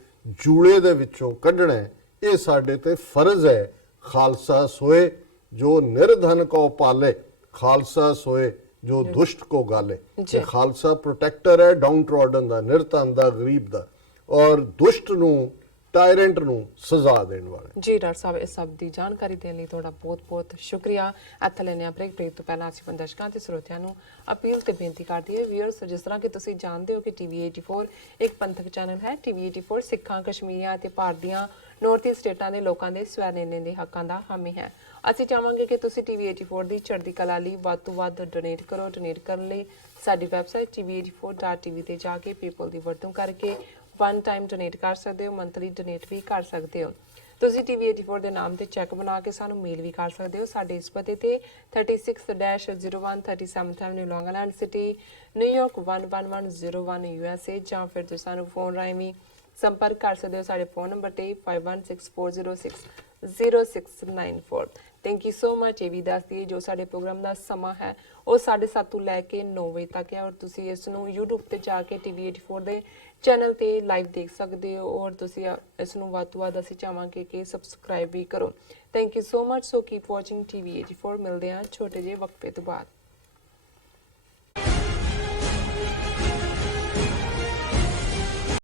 ਜੂਲੇ ਦੇ ਵਿੱਚੋਂ ਕੱਢਣਾ ਹੈ। ਇਹ ਸਾਡੇ ਤੇ ਫਰਜ਼ ਹੈ। ਖਾਲਸਾ ਸੋਏ ਜੋ ਨਿਰਧਨ ਕੋ ਪਾਲੇ, ਖਾਲਸਾ ਸੋਏ ਜੋ ਦੁਸ਼ਟ ਕੋ ਗਾਲੇ। ਜੀ। ਤੇ ਖਾਲਸਾ ਪ੍ਰੋਟੈਕਟਰ ਹੈ ਡਾਊਨ ਟ੍ਰੋਡਨ ਦਾ, ਨਿਰਧਨ ਦਾ, ਗਰੀਬ ਦਾ, ਔਰ ਦੁਸ਼ਟ ਨੂੰ, ਟਾਇਰੈਂਟ ਨੂੰ ਸਜ਼ਾ ਦੇਣ ਵਾਲਾ। ਜੀ ਡਾਕਟਰ ਸਾਹਿਬ, ਇਸ ਸਭ ਦੀ ਜਾਣਕਾਰੀ ਦੇਣ ਲਈ ਤੁਹਾਡਾ ਬਹੁਤ-ਬਹੁਤ ਸ਼ੁਕਰੀਆ। ਇੱਥੇ ਲੈਣੇ ਆ ਬ੍ਰੇਕ ਤੋਂ ਪਹਿਲਾਂ ਅਸੀਂ ਆਪਣੇ ਦਰਸ਼ਕਾਂ ਤੇ ਸਰੋਤਿਆਂ ਨੂੰ ਅਪੀਲ ਤੇ ਬੇਨਤੀ ਕਰਦੀ ਹੈ ਵੀਅਰਸ, ਜਿਸ ਤਰ੍ਹਾਂ ਕਿ ਤੁਸੀਂ ਜਾਣਦੇ ਹੋ ਕਿ ਟੀਵੀ 84 ਇੱਕ ਪੰਥਕ ਚੈਨਲ ਹੈ। ਟੀਵੀ 84 ਸਿੱਖਾਂ, ਕਸ਼ਮੀਰੀਆਂ ਅਤੇ ਭਾਰਤ ਦੀਆਂ ਨਾਰਥ ਈਸਟ ਸਟੇਟਾਂ ਦੇ ਲੋਕਾਂ ਦੇ ਸਵੈ ਨਿਰਣੇ ਦੇ ਹੱਕਾਂ ਦਾ ਹਾਮੀ ਹੈ। ਅਸੀਂ ਚਾਹਾਂਗੇ ਕਿ ਤੁਸੀਂ ਟੀਵੀ 84 ਦੀ ਚੜ੍ਹਦੀ ਕਲਾ ਲਈ ਵੱਧ ਤੋਂ ਵੱਧ ਡੋਨੇਟ ਕਰੋ। ਡੋਨੇਟ ਕਰਨ ਲਈ ਸਾਡੀ ਵੈਬਸਾਈਟ tv84.tv ਤੇ ਜਾ ਕੇ ਪੇਪਲ ਦੀ ਵਰਤੋਂ ਕਰਕੇ ਵਨ ਟਾਈਮ ਡੋਨੇਟ ਕਰ ਸਕਦੇ ਹੋ, ਮੰਥਲੀ ਡੋਨੇਟ ਵੀ ਕਰ ਸਕਦੇ ਹੋ। ਤੁਸੀਂ ਟੀਵੀ 84 ਦੇ ਨਾਮ ਤੇ ਚੈੱਕ ਬਣਾ ਕੇ ਸਾਨੂੰ ਮੇਲ ਵੀ ਕਰ ਸਕਦੇ ਹੋ। ਸਾਡੇ ਇਸ ਪਤੇ ਤੇ 36-01 37th Avenue, Long Island City, New York 11101 USA, ਜਾਂ ਫਿਰ ਤੁਸੀਂ ਸਾਨੂੰ ਫੋਨ ਰਾਹੀਂ ਵੀ ਸੰਪਰਕ ਕਰ ਸਕਦੇ ਹੋ ਸਾਡੇ ਫੋਨ ਨੰਬਰ ਤੇ 5164060694। Thank you so much. ਇਹ ਵੀ ਦੱਸ ਦਈਏ ਜੋ ਸਾਡੇ ਪ੍ਰੋਗਰਾਮ ਦਾ ਸਮਾਂ ਹੈ ਉਹ 7:30 ਤੋਂ ਲੈ ਕੇ 9 ਵਜੇ ਤੱਕ ਹੈ, ਔਰ ਤੁਸੀਂ ਇਸ ਨੂੰ YouTube ਤੇ ਜਾ ਕੇ ਟੀਵੀ 84 ਦੇ ਚੈਨਲ ਤੇ ਲਾਈਵ ਦੇਖ ਸਕਦੇ ਹੋ, ਔਰ ਤੁਸੀਂ ਇਸ ਨੂੰ ਵੱਧ ਤੋਂ ਵੱਧ ਅਸੀਂ ਚਾਹਾਂਗੇ ਕਿ ਸਬਸਕ੍ਰਾਈਬ ਵੀ ਕਰੋ। Thank you so much. So keep watching TV 84। ਮਿਲਦੇ ਹਾਂ ਛੋਟੇ ਜਿਹੇ ਵਕਫੇ ਤੋਂ ਬਾਅਦ।